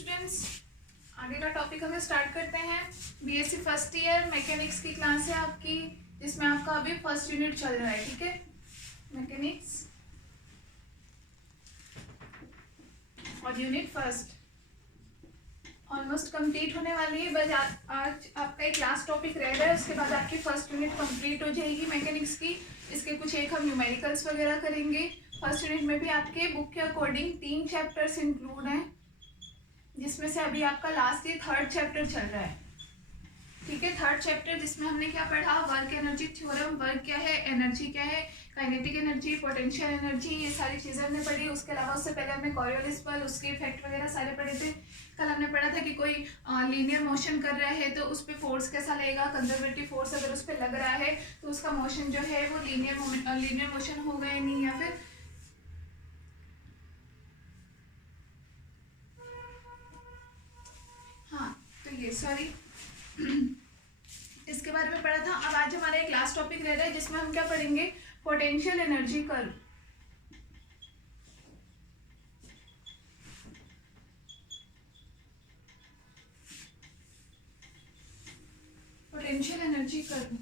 Students, आगे का topic हमें स्टार्ट करते हैं। बीएससी फर्स्ट ईयर मैकेनिक्स की क्लास है आपकी, जिसमें आपका अभी फर्स्ट यूनिट चल रहा है। ठीक है, मैकेनिक्स और यूनिट फर्स्ट ऑलमोस्ट कंप्लीट होने वाली है। बस आज आपका एक लास्ट टॉपिक रह रहा है, उसके बाद आपकी फर्स्ट यूनिट कंप्लीट हो जाएगी मैकेनिक्स की। इसके कुछ एक हम न्यूमेरिकल्स वगैरह करेंगे। फर्स्ट यूनिट में भी आपके बुक के अकॉर्डिंग 3 चैप्टर्स इंक्लूड हैं, जिसमें से अभी आपका लास्ट ये थर्ड चैप्टर चल रहा है। ठीक है, थर्ड चैप्टर जिसमें हमने क्या पढ़ा, वर्क एनर्जी थ्योरम, वर्क क्या है, एनर्जी क्या है, काइनेटिक एनर्जी, पोटेंशियल एनर्जी, ये सारी चीज़ें हमने पढ़ी। उसके अलावा उससे पहले हमने कॉरियोलिस बल, उसके इफेक्ट वगैरह सारे पढ़े थे। कल हमने पढ़ा था कि कोई लीनियर मोशन कर रहा है तो उस पर फोर्स कैसा लगेगा, कंजर्वेटिव फोर्स अगर उस पर लग रहा है तो उसका मोशन जो है वो लीनियर मोशन होगा या नहीं, या फिर सॉरी इसके बारे में पढ़ा था। अब आज हमारा एक लास्ट टॉपिक रह रहा है, जिसमें हम क्या पढ़ेंगे, potential energy curve. Potential energy curve,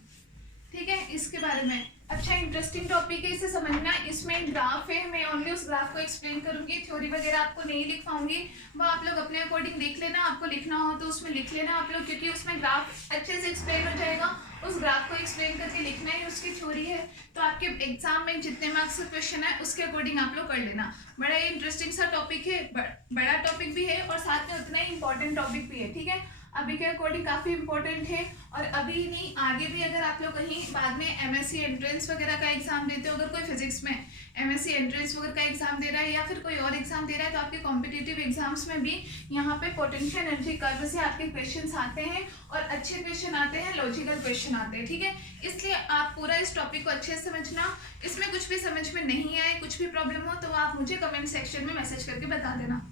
ठीक है, इसके बारे में। अच्छा, इंटरेस्टिंग टॉपिक है, इसे समझना। इसमें ग्राफ है, मैं ओनली उस ग्राफ को एक्सप्लेन करूंगी, थ्योरी वगैरह आपको नहीं लिख पाऊंगी, वो आप लोग अपने अकॉर्डिंग देख लेना। आपको लिखना हो तो उसमें लिख लेना आप लोग, क्योंकि उसमें ग्राफ अच्छे से एक्सप्लेन हो जाएगा। उस ग्राफ को एक्सप्लेन करके लिखना ही उसकी थ्योरी है। तो आपके एग्जाम में जितने मार्क्स का क्वेश्चन है उसके अकॉर्डिंग आप लोग कर लेना। बड़ा ही इंटरेस्टिंग सा टॉपिक है, बड़ा टॉपिक भी है और साथ में उतना ही इंपॉर्टेंट टॉपिक भी है। ठीक है, अभी के अकॉर्डिंग काफ़ी इंपॉर्टेंट है, और अभी नहीं आगे भी अगर आप लोग कहीं बाद में एमएससी एंट्रेंस वगैरह का एग्जाम देते हो, अगर कोई फिजिक्स में एमएससी एंट्रेंस वगैरह का एग्जाम दे रहा है या फिर कोई और एग्जाम दे रहा है, तो आपके कॉम्पिटिटिव एग्जाम्स में भी यहाँ पे पोटेंशियल एनर्जी कर्व से आपके क्वेश्चंस आते हैं, और अच्छे क्वेश्चन आते हैं, लॉजिकल क्वेश्चन आते हैं। ठीक है, इसलिए आप पूरा इस टॉपिक को अच्छे से समझना। इसमें कुछ भी समझ में नहीं आए, कुछ भी प्रॉब्लम हो तो आप मुझे कमेंट सेक्शन में मैसेज करके बता देना।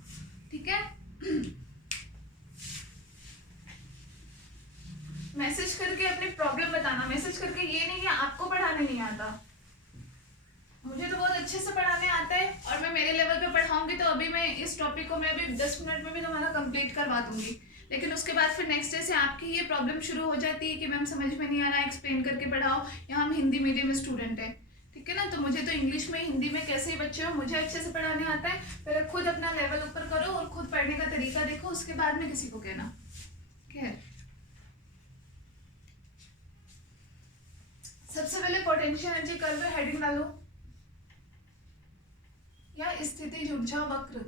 ठीक है, मैसेज करके अपनी प्रॉब्लम बताना। मैसेज करके ये नहीं कि आपको पढ़ाने नहीं आता, मुझे तो बहुत अच्छे से पढ़ाने आता है और मैं मेरे लेवल पे पढ़ाऊंगी। तो अभी मैं इस टॉपिक को मैं अभी 10 मिनट में भी तुम्हारा कंप्लीट करवा दूंगी, लेकिन उसके बाद फिर नेक्स्ट डे से आपकी ये प्रॉब्लम शुरू हो जाती है कि मैम समझ में नहीं आ रहा है, एक्सप्लेन करके पढ़ाओ। यहाँ हम हिंदी मीडियम स्टूडेंट है, ठीक है ना, तो मुझे तो इंग्लिश में हिंदी में कैसे ही बच्चे हो, मुझे अच्छे से पढ़ाने आता है। पहले खुद अपना लेवल ऊपर करो और खुद पढ़ने का तरीका देखो, उसके बाद में किसी को कहना। खैर, सबसे पहले पोटेंशियल एनर्जी कर्व हेडिंग डालो, या स्थिति ऊर्जा वक्र।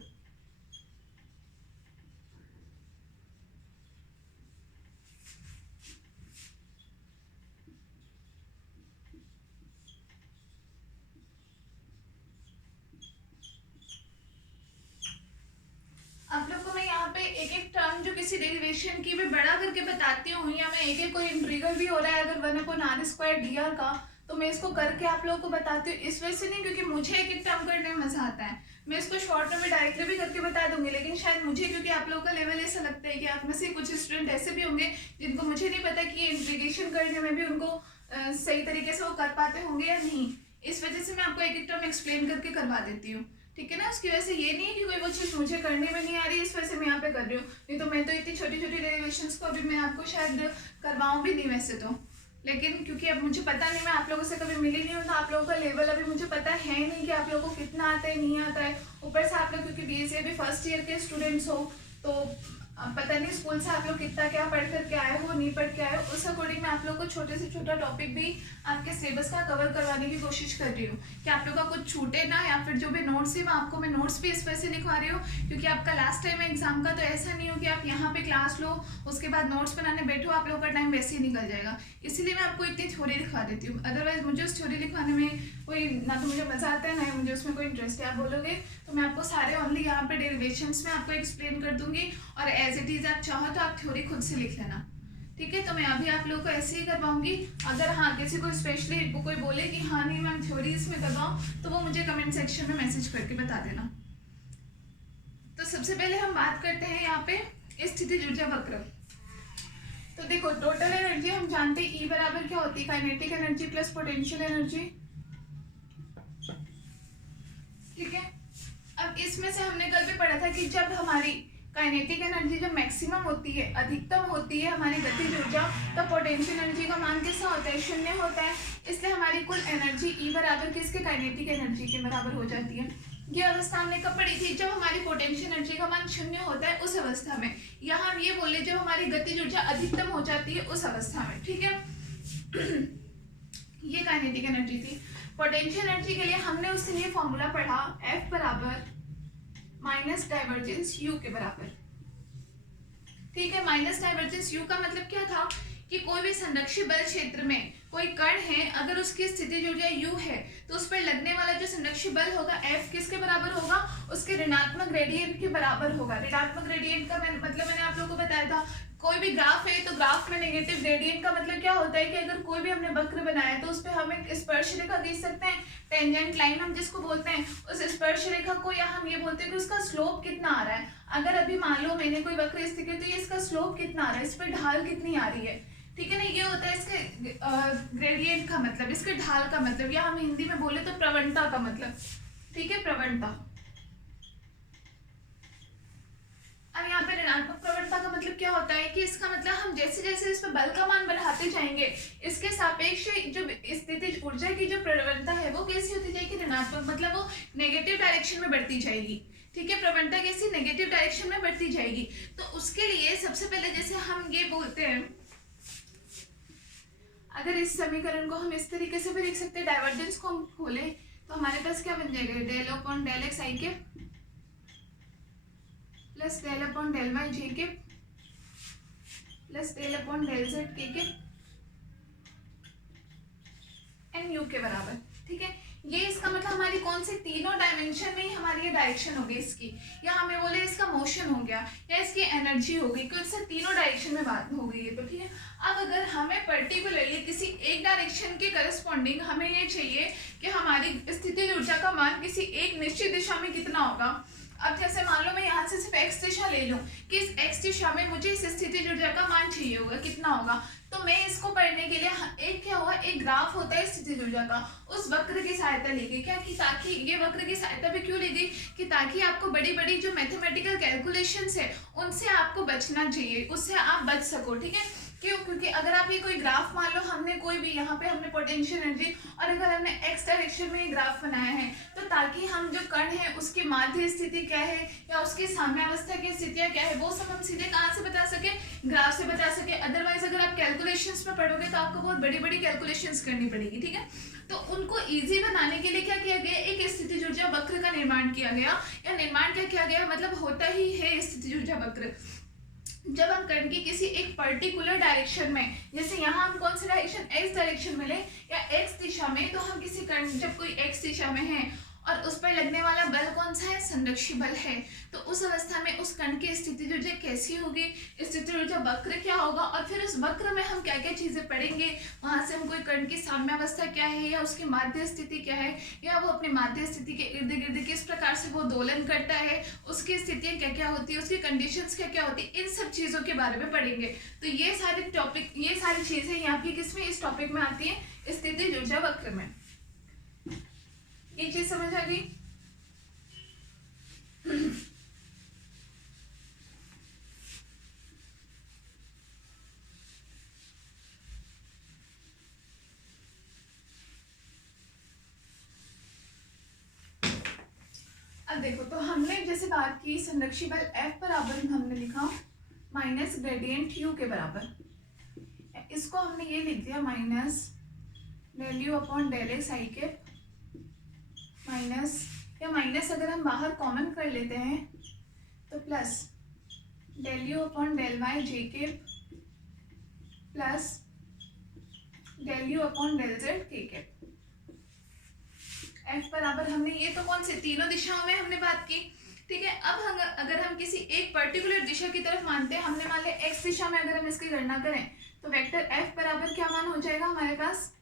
आप लोग को मैं यहाँ पे एक एक टर्म जो किसी डेरिवेशन की भी बड़ा करके बताती हूँ, या मैं एक एक कोई इंटीग्रल भी हो रहा है अगर 1/r² dr का, तो मैं इसको करके आप लोगों को बताती हूँ। इस वजह से नहीं क्योंकि मुझे एक एक टर्म करने में मजा आता है, मैं इसको शॉर्ट में डायरेक्टली भी करके बता दूंगी, लेकिन शायद मुझे, क्योंकि आप लोगों का लेवल ऐसा लगता है कि आप में से कुछ स्टूडेंट ऐसे भी होंगे जिनको मुझे नहीं पता कि ये इंटीग्रेशन करने में भी उनको सही तरीके से वो कर पाते होंगे या नहीं। इस वजह से मैं आपको एक एक टर्म एक्सप्लेन करके करवा देती हूँ। ठीक है ना, उसकी वजह से ये नहीं है कि कोई वो चीज़ मुझे करने में नहीं आ रही, इस वजह से मैं यहाँ पे कर रही हूँ। नहीं तो मैं तो इतनी छोटी छोटी डेरिवेशंस को अभी मैं आपको शायद करवाऊँ भी नहीं वैसे तो, लेकिन क्योंकि अब मुझे पता नहीं, मैं आप लोगों से कभी मिली नहीं हूँ, तो आप लोगों का लेवल अभी मुझे पता है नहीं कि आप लोगों को कितना आता है नहीं आता है। ऊपर से आप लोग क्योंकि बीएससी अभी फर्स्ट ईयर के स्टूडेंट्स हो, तो पता नहीं स्कूल से आप लोग कितना क्या पढ़ करके आए हो, नहीं पढ़ के आए हो, उस अकॉर्डिंग मैं आप लोग को छोटे से छोटा टॉपिक भी आपके सिलेबस का कवर करवाने की कोशिश कर रही हूँ कि आप लोग का कुछ छूटे ना, या फिर जो भी नोट्स है आपको मैं नोट्स भी इस वजह से लिखवा रही हूँ क्योंकि आपका लास्ट टाइम है एग्जाम का, तो ऐसा नहीं हो कि आप यहाँ पे क्लास लो उसके बाद नोट्स बनाने बैठो, आप लोग का टाइम वैसे ही निकल जाएगा। इसीलिए मैं आपको इतनी थ्योरी लिखवा देती हूँ, अदरवाइज मुझे उस थ्योरी लिखवाने में कोई ना तो मुझे मजा आता है ना मुझे उसमें कोई इंटरेस्ट है। आप बोलोगे तो मैं आपको सारे ओनली यहाँ पे डेरिवेशंस में आपको एक्सप्लेन कर दूंगी, और एज इट इज आप चाहो तो आप थ्योरी खुद से लिख लेना। ठीक है, तो मैं अभी आप लोगों को ऐसे ही करवाऊंगी। अगर हाँ किसी को स्पेशली कोई बोले कि हाँ नहीं मैम थ्योरी इसमें करवाओ, तो वो मुझे कमेंट सेक्शन में मैसेज करके बता देना। तो सबसे पहले हम बात करते हैं यहाँ पे स्थितिज ऊर्जा वक्र। तो देखो, टोटल एनर्जी हम जानते हैं E बराबर क्या होती है, kinetic energy plus potential energy. ठीक है, अब इसमें से हमने कल भी पढ़ा था कि जब हमारी काइनेटिक एनर्जी जब मैक्सिमम होती है, अधिकतम होती है हमारी गतिज ऊर्जा, तो पोटेंशियल एनर्जी का मान कितना होता है, शून्य होता है। इसलिए हमारी कुल एनर्जी ई बराबर किसके, काइनेटिक एनर्जी के बराबर हो जाती है। ये अवस्था हमने कब पढ़ी थी, जब हमारी पोटेंशियल एनर्जी का मान शून्य होता है उस अवस्था में। यहाँ हम ये बोले जब हमारी गतिज ऊर्जा अधिकतम हो जाती है उस अवस्था में, ठीक है। ये काइनेटिक एनर्जी थी। पोटेंशियल एनर्जी के लिए हमने उससे ये फॉर्मूला पढ़ा, F बराबर माइनस डाइवर्जेंस U के बराबर, ठीक है। माइनस डाइवर्जेंस U का मतलब क्या था कि कोई भी संरक्षित बल क्षेत्र में कोई कण है, अगर उसकी स्थितिज ऊर्जा U है तो उस पर लगने वाला जो संरक्षित बल होगा F किसके बराबर होगा, उसके ऋणात्मक ग्रेडियंट के बराबर होगा। ऋणात्मक ग्रेडियंट का मतलब मैंने आप लोगों को बताया था, कोई भी ग्राफ है तो ग्राफ में नेगेटिव ग्रेडियंट का मतलब क्या होता है कि अगर कोई भी हमने वक्र बनाया है तो उस पर हम एक स्पर्श रेखा खींच सकते हैं, टेंजेंट लाइन हम जिसको बोलते हैं। उस स्पर्श रेखा को या हम ये बोलते हैं कि उसका स्लोप कितना आ रहा है। अगर अभी मान लो मैंने कोई वक्र स्थिति है तो ये इसका स्लोप कितना आ रहा है, इस पर ढाल कितनी आ रही है, ठीक है ना। ये होता है इसके ग्रेडियंट का मतलब, इसके ढाल का मतलब, या हम हिंदी में बोले तो प्रवणता का मतलब, ठीक है, प्रवणता। अब यहाँ पे ऋणात्मक प्रवणता का मतलब क्या होता है कि इसका मतलब हम जैसे जैसे इस पे बल का मान बढ़ाते जाएंगे, इसके सापेक्ष जो स्थितिज ऊर्जा की जो प्रवणता है वो कैसी होती जाएगी, ऋणात्मक, मतलब वो नेगेटिव डायरेक्शन में बढ़ती जाएगी, ठीक है। प्रवणता कैसी, नेगेटिव डायरेक्शन में बढ़ती जाएगी। तो उसके लिए सबसे पहले जैसे हम ये बोलते हैं, अगर इस समीकरण को हम इस तरीके से भी लिख सकते हैं, डाइवर्जेंस को हम खोले तो हमारे पास क्या बन जाएगा, del upon del x i के plus del upon del y j के plus del upon del z के एन यू के बराबर, ठीक है। ये इसका मतलब हमारी कौन सी, तीनों डायमेंशन में ही हमारी ये डायरेक्शन होगी इसकी, या हमें बोले इसका मोशन हो गया या इसकी एनर्जी हो गई, क्योंकि इससे तीनों डायरेक्शन में बात हो गई है, तो ठीक है। अब अगर हमें पर्टिकुलरली किसी एक डायरेक्शन के करस्पॉन्डिंग हमें ये चाहिए कि हमारी स्थितिज ऊर्जा का मान किसी एक निश्चित दिशा में कितना होगा। अब जैसे मान लो मैं यहाँ से सिर्फ x दिशा ले लूँ कि इस x दिशा में मुझे इस स्थितिज ऊर्जा का मान चाहिए होगा, कितना होगा, तो मैं इसको पढ़ने के लिए एक क्या हुआ, एक ग्राफ होता है स्थितिज ऊर्जा का, उस वक्र की सहायता ली गई, क्या कि ताकि ये वक्र की सहायता भी क्यों ली गई कि ताकि आपको बड़ी बड़ी जो मैथमेटिकल कैलकुलेशंस है उनसे आपको बचना चाहिए, उससे आप बच सको, ठीक है। क्यों, क्योंकि अगर आप ये कोई ग्राफ मान लो, हमने कोई भी यहाँ पे हमने पोटेंशियल एनर्जी और अगर हमने एक्स डायरेक्शन में ये ग्राफ बनाया है तो ताकि हम जो कण है उसकी माध्य स्थिति क्या है या उसकी साम्यावस्था की स्थितियाँ क्या है वो सब हम सीधे कहाँ से बता सके, ग्राफ से बता सके। अदरवाइज अगर आप कैलकुलेशंस में पढ़ोगे तो आपको बहुत बड़ी बड़ी कैलकुलेशंस करनी पड़ेगी, ठीक है। तो उनको इजी बनाने के लिए क्या किया गया, एक स्थितिज ऊर्जा वक्र का निर्माण किया गया, या निर्माण क्या किया गया मतलब होता ही है स्थितिज ऊर्जा वक्र। जब हम कण की किसी एक पर्टिकुलर डायरेक्शन में, जैसे यहाँ हम कौन सा डायरेक्शन, एक्स डायरेक्शन में ले या एक्स दिशा में, तो हम किसी कण जब कोई एक्स दिशा में है और उस पर लगने वाला बल कौन सा है, संरक्षी बल है, तो उस अवस्था में उस कण की स्थितिज ऊर्जा कैसी होगी, स्थितिज ऊर्जा वक्र क्या होगा, और फिर उस वक्र में हम क्या क्या चीजें पढ़ेंगे, वहां से हम कोई कण की साम्यावस्था क्या है या उसकी माध्य स्थिति क्या है, या वो अपनी माध्य स्थिति के इर्द गिर्द किस प्रकार से वो दोलन करता है, उसकी स्थितियां क्या क्या होती है, उसकी कंडीशंस क्या क्या होती है, इन सब चीजों के बारे में पढ़ेंगे। तो ये सारे टॉपिक, ये सारी चीजें यहाँ की किसमें, इस टॉपिक में आती है, स्थितिज ऊर्जा वक्र में। ये चीज समझ आ गई। अब देखो, तो हमने जैसे बात की संरक्षी बल F बराबर हमने लिखा माइनस ग्रेडियंट U के बराबर, इसको हमने ये लिख दिया minus del U upon del x i के माइनस, या माइनस अगर हम बाहर कॉमन कर लेते हैं तो plus del u upon del y j के plus del u upon del z के। एफ बराबर हमने ये तो कौन से तीनों दिशाओं में हमने बात की, ठीक है। अब हम अगर हम किसी एक पर्टिकुलर दिशा की तरफ मानते हैं, हमने मान लिया एक्स दिशा में अगर हम इसकी गणना करें तो वेक्टर एफ बराबर क्या मान हो जाएगा हमारे पास,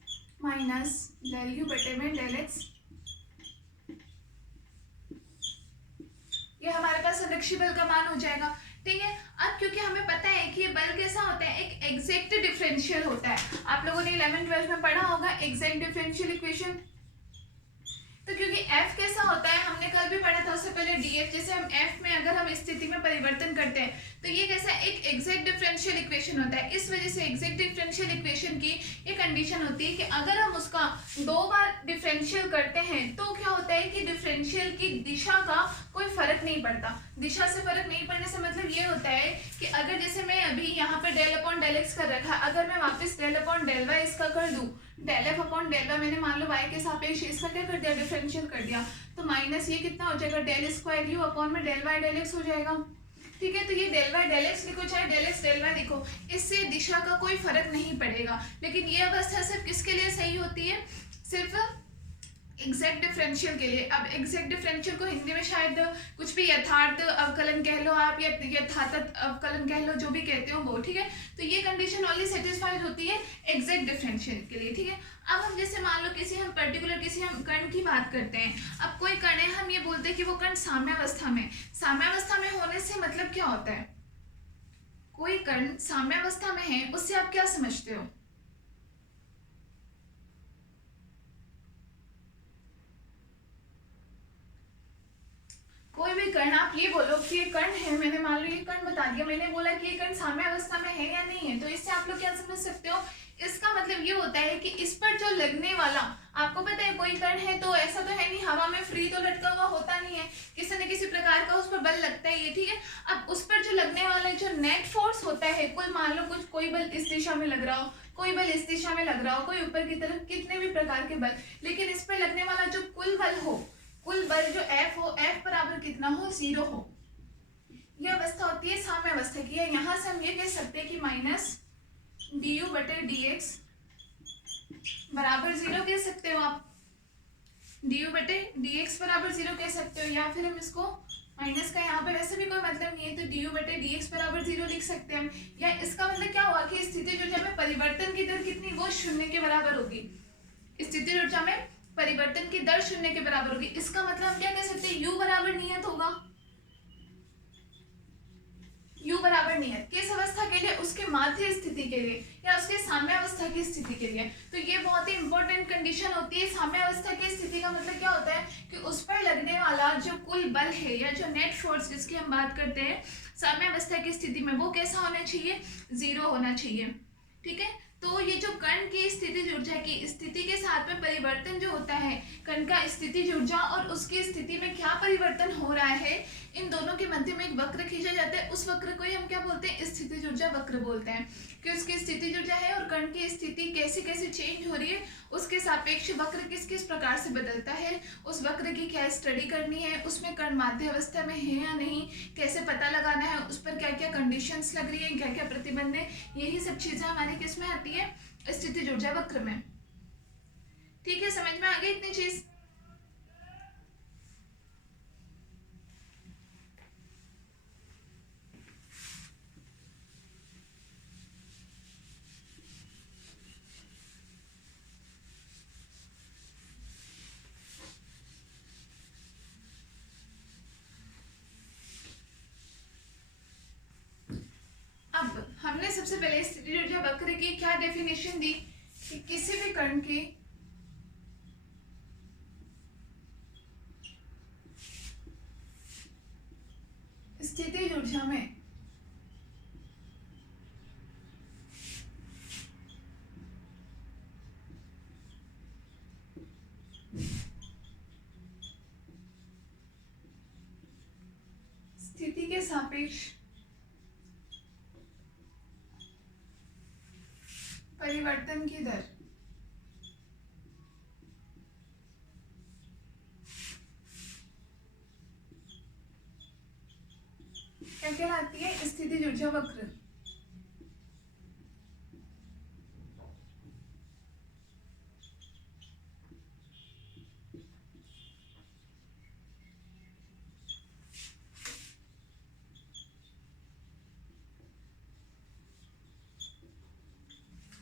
माइनस डेल यू बटे में डेल एक्स, ये हमारे पास संरक्षी बल का मान हो जाएगा, ठीक है। अब क्योंकि हमें पता है कि ये बल कैसा होता है, एक एग्जैक्ट डिफरेंशियल होता है, आप लोगों ने 11th 12th में पढ़ा होगा एग्जैक्ट डिफरेंशियल इक्वेशन, तो क्योंकि f कैसा होता है, हमने कल भी पढ़ा था उससे पहले df, जैसे हम f में अगर हम स्थिति में परिवर्तन करते हैं तो ये कैसा एक एग्जैक्ट डिफरेंशियल इक्वेशन होता है। इस वजह से एग्जैक्ट डिफरेंशियल इक्वेशन की ये कंडीशन होती है कि अगर हम उसका 2 बार डिफरेंशियल करते हैं तो क्या होता है कि डिफरेंशियल की दिशा का कोई फर्क नहीं पड़ता। दिशा से फर्क नहीं पड़ने से मतलब ये होता है कि अगर जैसे मैं अभी यहाँ पे डेल अपॉन डेल एक्स कर रखा, अगर मैं वापस डेल अपॉन डेल वाई इसका कर दूं, del F upon del Y मैंने मान लो वाई के सापेक्ष इसका क्या कर दिया, डिफरेंशियल कर दिया, तो माइनस ये कितना हो जाएगा, डेल स्क्वायर यू अपॉन में डेल वाई डेल एक्स हो जाएगा। ठीक है, तो ये डेल वाई डेल एक्स लिखो चाहे डेल एक्स डेल वाई लिखो, इससे दिशा का कोई फर्क नहीं पड़ेगा। लेकिन ये अवस्था सिर्फ किसके लिए सही होती है, सिर्फ एग्जैक्ट डिफरेंशियल के लिए। अब एग्जैक्ट डिफरेंशियल को हिंदी में शायद कुछ भी यथार्थ अवकलन कह लो आप, या यथातथ अवकलन कह लो, जो भी कहते हो वो। ठीक है, तो ये कंडीशन ओनली सेटिस्फाइड होती है एग्जैक्ट डिफरेंशियल के लिए। ठीक है, अब हम जैसे मान लो किसी हम पर्टिकुलर किसी हम कण की बात करते हैं। अब कोई कण है, हम ये बोलते हैं कि वो कण साम्यावस्था में, साम्यावस्था में होने से मतलब क्या होता है, कोई कण साम्यावस्था में है उससे आप क्या समझते हो, कोई भी कण आप ये बोलो कि ये कण है, मैंने मान लो ये कण बता दिया, मैंने बोला कि ये कण साम्यावस्था में है या नहीं है, तो इससे आप लोग क्या समझ सकते हो, इसका मतलब ये होता है कि इस पर जो लगने वाला, आपको पता है कोई कण है तो ऐसा तो है नहीं हवा में फ्री तो लटका हुआ होता नहीं है, किसी न किसी प्रकार का उस पर बल लगता ही है। ठीक है, अब उस पर जो लगने वाला जो नेट फोर्स होता है, कुल मान लो कुछ कोई बल इस दिशा में लग रहा हो, कोई बल इस दिशा में लग रहा हो, कोई ऊपर की तरफ, कितने भी प्रकार के बल, लेकिन इस पर लगने वाला जो कुल बल हो, कुल बल जो F हो, F बराबर कितना हो, 0 हो, यह अवस्था होती है साम्य अवस्था की है। यहां से हम ये कह सकते हैं कि माइनस du बटे dx बराबर 0 कह सकते हो आप, du बटे dx बराबर 0 कह सकते हो, या फिर हम इसको माइनस का यहाँ पे वैसे भी कोई मतलब नहीं है तो du बटे dx बराबर 0 लिख सकते हैं हम। या इसका मतलब क्या हुआ कि स्थिति ऊर्जा में परिवर्तन की दर कितनी, वो 0 के बराबर होगी, स्थिति ऊर्जा में परिवर्तन की दर 0 के बराबर होगी। इसका मतलब हम क्या कह सकते हैं, u बराबर नियत होगा, u बराबर नियत किस अवस्था के लिए, उसके माध्य स्थिति के लिए या उसके साम्यावस्था की स्थिति के लिए। तो ये बहुत ही इंपॉर्टेंट कंडीशन होती है। साम्यावस्था की स्थिति का मतलब क्या होता है कि उस पर लगने वाला जो कुल बल है या जो नेट फोर्स जिसकी हम बात करते हैं साम्यावस्था की स्थिति में, वो कैसा होना चाहिए, 0 होना चाहिए। ठीक है, तो ये जो कण की स्थितिज ऊर्जा की स्थिति के साथ में परिवर्तन जो होता है, कण का स्थितिज ऊर्जा और उसकी स्थिति में क्या परिवर्तन हो रहा है, इन दोनों के मध्य में एक वक्र खींचा जाता है, उस वक्र को ही हम क्या बोलते हैं, स्थितिज ऊर्जा वक्र बोलते हैं। कि उसकी स्थितिज ऊर्जा है और कण की स्थिति कैसे कैसे चेंज हो रही है, उसके सापेक्ष वक्र किस किस प्रकार से बदलता है, उस वक्र की क्या स्टडी करनी है, उसमें कण माध्य अवस्था में है या नहीं, कैसे पता लगाना है, उस पर क्या क्या कंडीशंस लग रही है, क्या क्या प्रतिबंध है, यही सब चीजें हमारी किस में आती है, स्थितिज ऊर्जा वक्र में। ठीक है, समझ में आ गई इतनी चीज। अब हमने सबसे पहले स्थितिज ऊर्जा वक्र की क्या डेफिनेशन दी कि किसी भी कण की स्थितिज ऊर्जा में स्थिति के सापेक्ष परिवर्तन की दर क्या कहलाती है, स्थितिज ऊर्जा वक्र।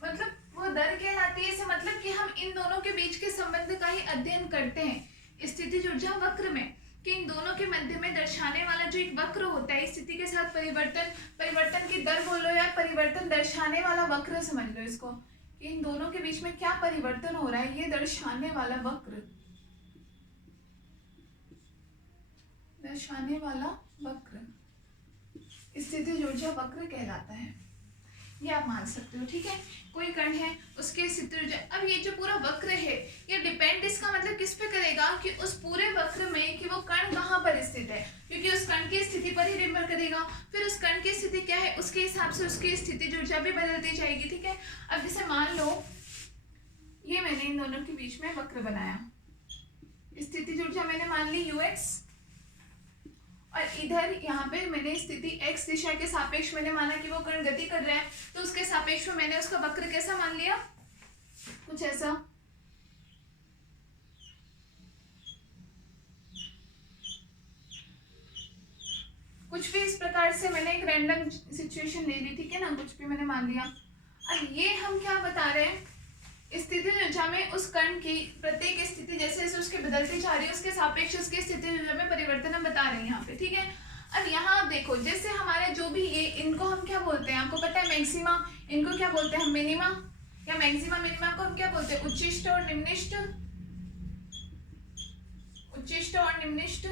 मतलब वो दर कहलाती है, इससे मतलब कि हम इन दोनों के बीच के संबंध का ही अध्ययन करते हैं स्थितिज ऊर्जा वक्र में, कि इन दोनों के मध्य में दर्शाने वाला जो एक वक्र होता है, स्थिति के साथ परिवर्तन, परिवर्तन की दर बोलो या परिवर्तन दर्शाने वाला वक्र समझ लो इसको, कि इन दोनों के बीच में क्या परिवर्तन हो रहा है ये दर्शाने वाला वक्र। दर्शाने वाला वक्र स्थितिज ऊर्जा वक्र कहलाता है, ये आप मान सकते हो। ठीक है, कोई कण है उसके स्थितिज ऊर्जा, अब ये जो पूरा वक्र है ये डिपेंड इसका मतलब किस पे करेगा कि उस पूरे वक्र में कि वो कण कहाँ पर स्थित है, क्योंकि उस कण की स्थिति पर ही निर्भर करेगा। फिर उस कण की स्थिति क्या है उसके हिसाब से उसकी स्थितिज ऊर्जा भी बदलती जाएगी। ठीक है, अब जैसे मान लो ये मैंने इन दोनों के बीच में वक्र बनाया, स्थितिज ऊर्जा मैंने मान ली ux, और इधर यहाँ पे मैंने स्थिति x दिशा के सापेक्ष मैंने माना कि वो कण गति कर रहा है, तो उसके सापेक्ष में मैंने उसका वक्र कैसा मान लिया, कुछ ऐसा। कुछ भी इस प्रकार से मैंने एक रैंडम सिचुएशन ले ली, ठीक है ना, कुछ भी मैंने मान लिया। अब ये हम क्या बता रहे हैं, स्थिति ऊर्जा में उस कण की प्रत्येक स्थिति जैसे जैसे उसके बदलती जा रही है उसके सापेक्ष उसकी स्थिति ऊर्जा में परिवर्तन हम बता रहे हैं यहाँ पे। ठीक है, अब यहाँ आप देखो जैसे हमारे जो भी ये इनको हम क्या बोलते हैं, आपको पता है मैक्सिमा, इनको क्या बोलते हैं हम मिनिमा, या मैक्सिमा मिनिमा को हम क्या बोलते हैं उच्चिष्ट और निम्निष्ट, उच्चिष्ट और निम्निष्ट।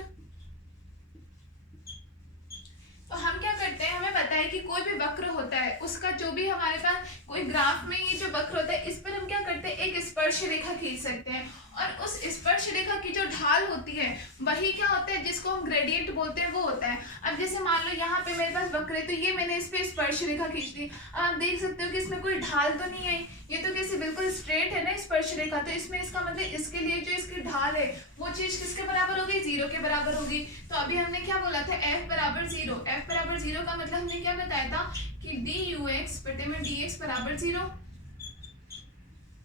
तो हम क्या करते हैं, हमें पता है कि कोई भी वक्र होता है उसका जो भी हमारे पास कोई ग्राफ में ये जो वक्र होता है इस पर हम क्या करते हैं एक स्पर्श रेखा खींच सकते हैं, और उस स्पर्श रेखा की जो ढाल होती है वही क्या होता है जिसको हम ग्रेडियंट बोलते हैं वो होता है। अब जैसे मान लो यहाँ पे मेरे पास वक्र है तो ये मैंने इस पे स्पर्श रेखा खींच ली, आप देख सकते हो कि इसमें कोई ढाल तो नहीं आई, ये तो कैसे बिल्कुल स्ट्रेट है ना स्पर्श रेखा, तो इसमें इसका मतलब इसके लिए जो इसकी ढाल है वो चीज किसके बराबर होगी, 0 के बराबर होगी। तो अभी हमने क्या बोला था f बराबर 0, f बराबर 0 का मतलब हमने क्या बताया था कि dux बटे में dx बराबर 0।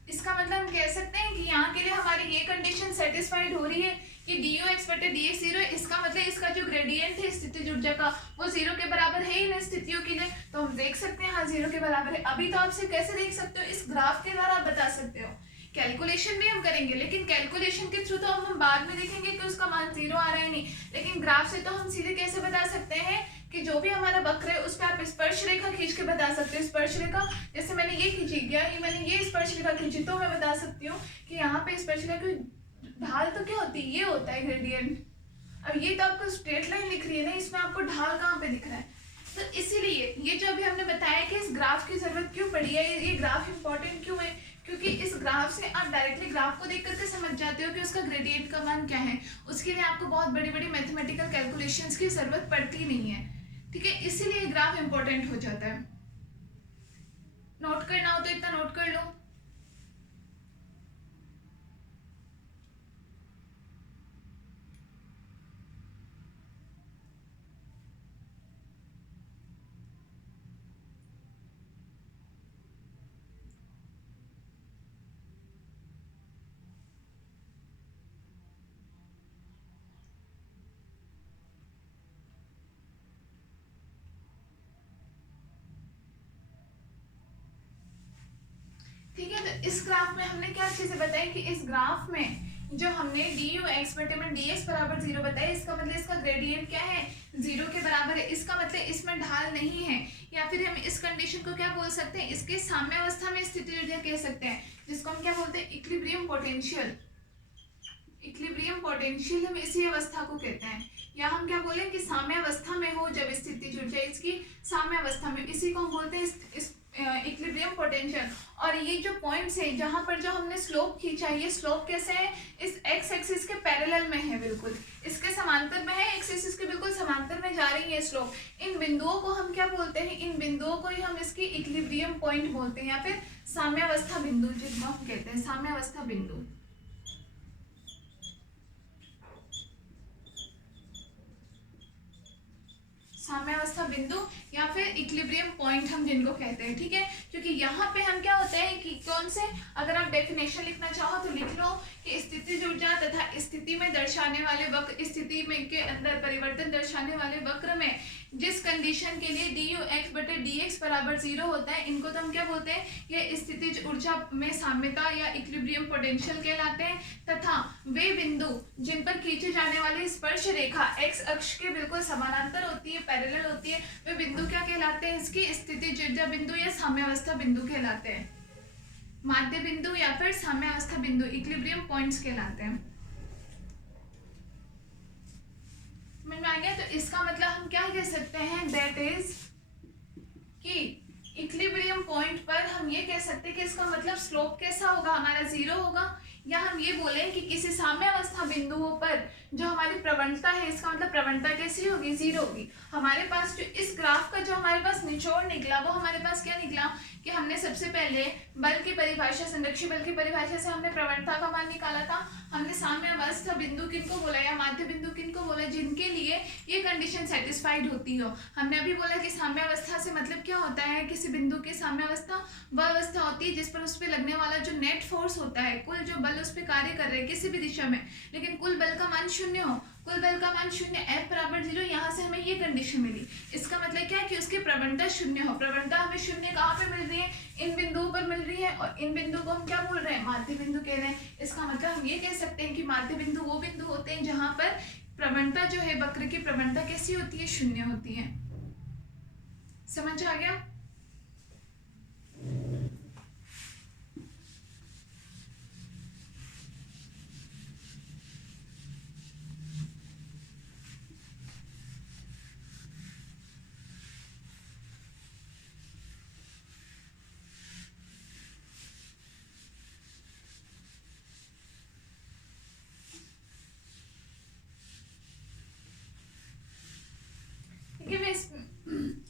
इसका मतलब हम कह सकते हैं कि यहाँ के लिए हमारी ये कंडीशन सेटिस्फाइड हो रही है कि dux बटे dx 0 है, इसका मतलब इसका जो ग्रेडियंट है स्थितिज ऊर्जा का वो 0 के बराबर है इन स्थितियों के लिए, तो हम देख सकते हैं हाँ 0 के बराबर है। अभी तो आपसे कैसे देख सकते हो, इस ग्राफ के द्वारा आप बता सकते हो, कैलकुलेशन भी हम करेंगे लेकिन कैलकुलेशन के थ्रू तो हम बाद में देखेंगे कि उसका मान 0 आ रहा है नहीं, लेकिन ग्राफ से तो हम सीधे कैसे बता सकते हैं कि जो भी हमारा वक्र है उस पर आप स्पर्श रेखा खींच के बता सकते हो। स्पर्श रेखा जैसे मैंने ये खींची गया, ये मैंने ये स्पर्श रेखा खींची तो मैं बता सकती हूँ कि यहाँ पे स्पर्श रेखा की ढाल तो क्या होती है, ये होता है ग्रेडियंट। अब ये तो आपको स्ट्रेट लाइन दिख रही है ना, इसमें आपको ढाल कहाँ पे दिख रहा है, तो इसीलिए ये जो अभी हमने बताया कि इस ग्राफ की जरूरत क्यों पड़ी है, ये ग्राफ इंपॉर्टेंट क्यों है, क्योंकि इस ग्राफ से आप डायरेक्टली ग्राफ को देख करके समझ जाते हो कि उसका ग्रेडियंट का मान क्या है, उसके लिए आपको बहुत बड़ी बड़ी मैथमेटिकल कैलकुलेशंस की जरूरत पड़ती नहीं है। ठीक है, इसीलिए ग्राफ इंपॉर्टेंट हो जाता है। नोट करना हो तो इतना नोट कर लो। ठीक है, तो इस ग्राफ में हमने क्या चीजें बताई कि इस ग्राफ में जो हमने dux बटे में dx बराबर 0 बताया, इसका मतलब इसका ग्रेडियंट क्या है 0 के बराबर है, इसका मतलब इसमें ढाल नहीं है, या फिर हम इस कंडीशन को क्या बोल सकते हैं, इसके साम्य अवस्था में स्थिति ऊर्जा कह सकते हैं, जिसको हम क्या बोलते हैं इक्विलिब्रियम पोटेंशियल। इक्विलिब्रियम पोटेंशियल हम इसी अवस्था को कहते हैं, या हम क्या बोले कि साम्य अवस्था में हो जब स्थिति ऊर्जा इसकी साम्य अवस्था में, इसी को हम बोलते हैं इक्विलिब्रियम पोटेंशियल। और ये जो पॉइंट्स है जहां पर जो हमने स्लोप खींचा, ये स्लोप कैसे है, इस एक्स एक्सिस के पैरेलल में है, बिल्कुल इसके समांतर में है, एक्स एक्सिस के बिल्कुल समांतर में जा रही है स्लोप। इन बिंदुओं को हम क्या बोलते हैं, इन बिंदुओं को ही हम इसकी इक्विलिब्रियम पॉइंट बोलते हैं, या फिर साम्यावस्था बिंदु जिनको हम कहते हैं, साम्यावस्था बिंदु। साम्यावस्था बिंदु या फिर इक्विलिब्रियम पॉइंट हम जिनको कहते हैं। ठीक है, क्योंकि यहाँ पे हम क्या होते हैं कि कौन से, अगर आप डेफिनेशन लिखना चाहो तो लिख लो कि स्थितिज ऊर्जा तथा स्थिति में दर्शाने वाले वक्र, स्थिति में के अंदर परिवर्तन दर्शाने वाले वक्र में जिस कंडीशन के लिए dux बटे dx बराबर 0 होता है, इनको तो हम क्या बोलते हैं, ये स्थितिज ऊर्जा में साम्यता या इक्विलिब्रियम पोटेंशियल कहलाते हैं। तथा वे बिंदु जिन पर खींचे जाने वाली स्पर्श रेखा x अक्ष के बिल्कुल समानांतर होती है, पैरेलल होती है, वे बिंदु क्या कहलाते हैं, इसकी स्थितिज ऊर्जा बिंदु या साम्यावस्था बिंदु कहलाते हैं। माध्य बिंदु या फिर साम्यावस्था बिंदु, इक्विलिब्रियम पॉइंट्स कहलाते हैं। समझ में आ गया? तो इसका मतलब हम क्या कह सकते हैं, दैट इज कि इक्विलिब्रियम पॉइंट पर हम ये कह सकते हैं कि इसका मतलब स्लोप कैसा होगा, हमारा जीरो होगा। या हम ये बोलें कि किसी साम्यावस्था बिंदुओं पर जो हमारी प्रवणता है, इसका मतलब प्रवणता कैसी होगी, जीरो होगी। हमारे पास जो इस ग्राफ का जो हमारे पास निचोड़ निकला, वो हमारे पास क्या निकला कि हमने सबसे पहले बल की परिभाषा, संरक्षी बल की परिभाषा से हमने प्रवणता का मान निकाला था। हमने साम्यावस्था बिंदु किनको बोला या माध्य बिंदु किनको बोला, जिनके लिए ये कंडीशन सेटिस्फाइड होती हो। हमने अभी बोला कि साम्यावस्था से मतलब क्या होता है, किसी बिंदु की साम्यावस्था वह अवस्था होती है जिस पर उस पर लगने वाला जो नेट फोर्स होता है, कुल जो बल उस पर कार्य कर रहे हैं किसी भी दिशा में, लेकिन कुल बल का मान शून्य हो, कुल बल का मान शून्य, F बराबर 0, यहाँ से हमें ये कंडीशन मिली। इसका मतलब क्या है कि उसकी प्रवणता शून्य हो। प्रवणता हमें शून्य कहाँ पे मिल रही है, इन बिंदुओं पर मिल रही है, और इन बिंदु को हम क्या बोल रहे हैं, माध्य बिंदु कह रहे हैं। इसका मतलब हम ये कह सकते हैं कि माध्य बिंदु वो बिंदु होते हैं जहाँ पर प्रवणता जो है, वक्र की प्रवणता कैसी होती है, शून्य होती है। समझ आ गया?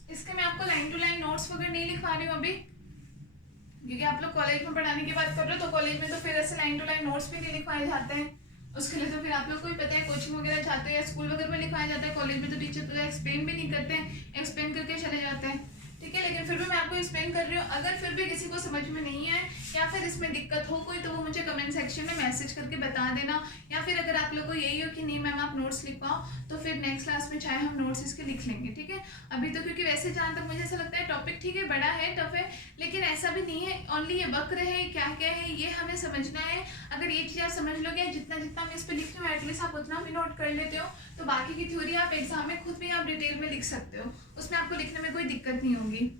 इसके मैं आपको लाइन टू लाइन नोट्स वगैरह नहीं लिखवा रही हूँ अभी, क्योंकि आप लोग कॉलेज में पढ़ाने की बात कर रहे हो, तो कॉलेज में तो फिर ऐसे लाइन टू लाइन नोट्स भी नहीं लिखवाए जाते हैं। उसके लिए तो फिर आप लोग को ही पता है, कोचिंग वगैरह जाते हैं या स्कूल वगैरह में लिखवाया जाता है। कॉलेज में तो टीचर तो एक्सप्लेन भी नहीं करते हैं, एक्सप्लेन करके चले जाते हैं, ठीक है। लेकिन फिर भी मैं आपको एक्सप्लेन कर रही हूँ। अगर फिर भी किसी को समझ में नहीं है या फिर इसमें दिक्कत हो कोई, तो वो मुझे कमेंट सेक्शन में मैसेज करके बता देना। या फिर अगर आप लोग को यही हो कि नहीं मैम आप नोट्स लिखवाओ, तो फिर नेक्स्ट क्लास में चाहे हम नोट्स इसके लिख लेंगे, ठीक है। अभी तो क्योंकि वैसे जहाँ तक मुझे ऐसा लगता है टॉपिक ठीक है, बड़ा है, टफ है, लेकिन ऐसा भी नहीं है ओनली ये वक्र है, क्या क्या है ये हमें समझना है। अगर ये चीज़ आप समझ लोगे, जितना जितना मैं इस पर लिख रही हूँ एटलीस्ट आप उतना भी नोट कर लेते हो, तो बाकी की थ्योरी आप एग्जाम में खुद भी आप डिटेल में लिख सकते हो, उसमें आपको लिखने में कोई दिक्कत नहीं होगी,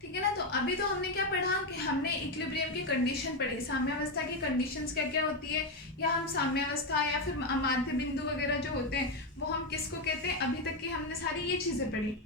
ठीक है ना। तो अभी तो हमने क्या पढ़ा कि हमने इक्विलिब्रियम की कंडीशन पढ़ी, साम्यावस्था की कंडीशंस क्या क्या होती है, या हम साम्यावस्था या फिर माध्य बिंदु वगैरह जो होते हैं वो हम किसको कहते हैं, अभी तक की हमने सारी ये चीजें पढ़ी।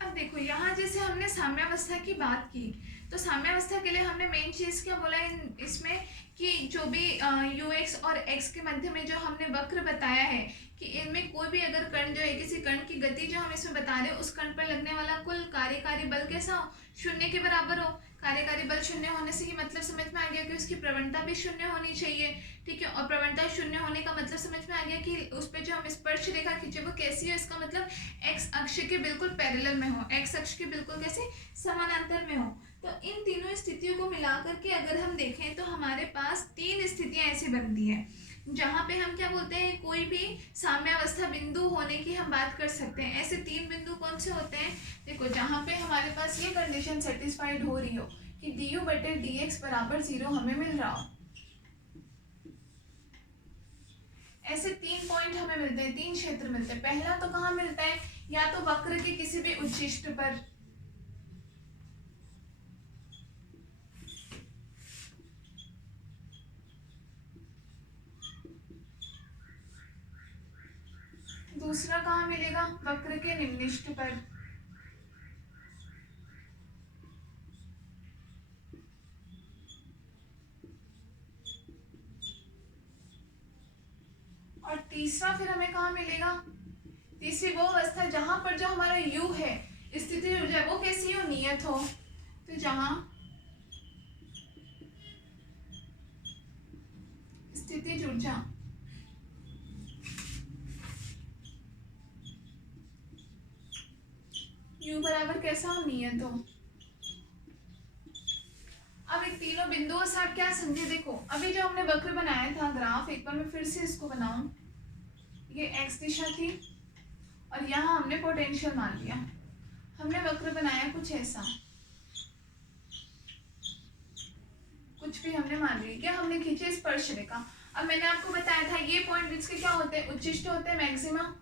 अब देखो यहाँ जैसे हमने साम्यावस्था की बात की, तो साम्यावस्था के लिए हमने मेन चीज क्या बोला इसमें कि जो भी ux और x के मध्य में जो हमने वक्र बताया है कि इनमें कोई भी अगर कण जो है, किसी कण की गति जो हम इसमें बता रहे हैं, उस कण पर लगने वाला कुल कार्यकारी बल कैसा हो, शून्य के बराबर हो। कार्यकारी बल शून्य होने से ही मतलब समझ में आ गया कि उसकी प्रवणता भी शून्य होनी चाहिए, ठीक है। और प्रवणता शून्य होने का मतलब समझ में आ गया कि उस पर जो हम स्पर्श रेखा खींचे वो कैसी हो, इसका मतलब एक्स अक्ष के बिल्कुल पैरेलल में हो, एक्स अक्ष के बिल्कुल कैसे समानांतर में हो। तो इन तीनों स्थितियों को मिलाकर के अगर हम देखें तो हमारे पास तीन स्थितियां ऐसी बनती हैं जहाँ पे हम क्या बोलते हैं, कोई भी साम्यावस्था बिंदु होने की हम बात कर सकते हैं। ऐसे तीन बिंदु कौन से होते हैं, देखो जहाँ पे हमारे पास ये कंडीशन सेटिस्फाइड हो रही हो कि du बटे dx बराबर 0 हमें मिल रहा हो, ऐसे तीन पॉइंट हमें मिलते हैं, तीन क्षेत्र मिलते हैं। पहला तो कहाँ मिलता है, या तो वक्र के किसी भी उच्चिष्ट पर, दूसरा कहाँ मिलेगा, वक्र के निम्निष्ट पर, और तीसरा फिर हमें कहाँ मिलेगा, तीसरी वो अवस्था जहां पर जो हमारा u है, स्थिति ऊर्जा वो कैसी हो, नियत हो। तो जहां स्थिति ऊर्जा u बराबर कैसा हो, नियत हो। अब इन तीनों बिंदुओं से आप क्या समझे, देखो अभी जो हमने वक्र बनाया था ग्राफ, एक बार मैं फिर से इसको बनाऊं, ये x दिशा थी और यहाँ हमने पोटेंशियल मान लिया, हमने वक्र बनाया कुछ ऐसा, कुछ भी हमने मान लिया, क्या हमने खींचे स्पर्श रेखा। अब मैंने आपको बताया था ये पॉइंट इसके क्या होते हैं, उच्चिष्ट होते हैं, मैक्सिमा,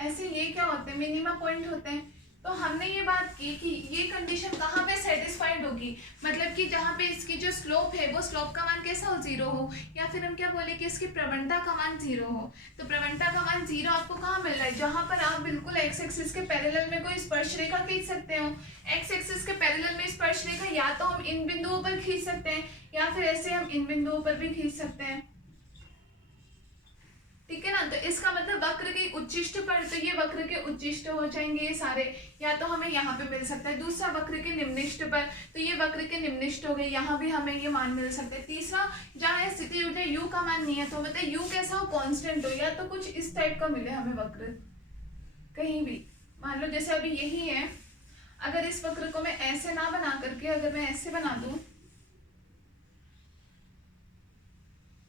ऐसे ये क्या होते हैं, मिनिमा पॉइंट होते हैं। तो हमने ये बात की कि ये कंडीशन कहाँ पे सेटिस्फाइड होगी, मतलब कि जहाँ पे इसकी जो स्लोप है वो स्लोप का मान कैसा हो, जीरो हो, या फिर हम क्या बोले कि इसकी प्रवणता का मान जीरो हो। तो प्रवणता का मान जीरो आपको कहाँ मिल रहा है, जहाँ पर आप बिल्कुल एक्स एक्सिस के पैरेलल में कोई स्पर्श रेखा खींच सकते हो। एक्स एक्सिस के पैरेलल में स्पर्श रेखा या तो हम इन बिंदुओं पर खींच सकते हैं या फिर ऐसे हम इन बिंदुओं पर भी खींच सकते हैं, ठीक है ना। तो इसका मतलब वक्र के उच्चिष्ट पर, तो ये वक्र के उच्चिष्ट हो जाएंगे ये सारे, या तो हमें यहाँ पे मिल सकता है। दूसरा वक्र के निम्निष्ट पर, तो ये वक्र के निम्निष्ट हो गए, यहाँ भी हमें ये मान मिल सकता है। तीसरा, जहाँ स्थिति ऊर्जा u का मान नियत हो, मतलब u कैसा हो, कांस्टेंट हो, या तो कुछ इस टाइप का मिले हमें वक्र कहीं भी। मान लो जैसे अभी यही है, अगर इस वक्र को मैं ऐसे ना बना करके अगर मैं ऐसे बना दूं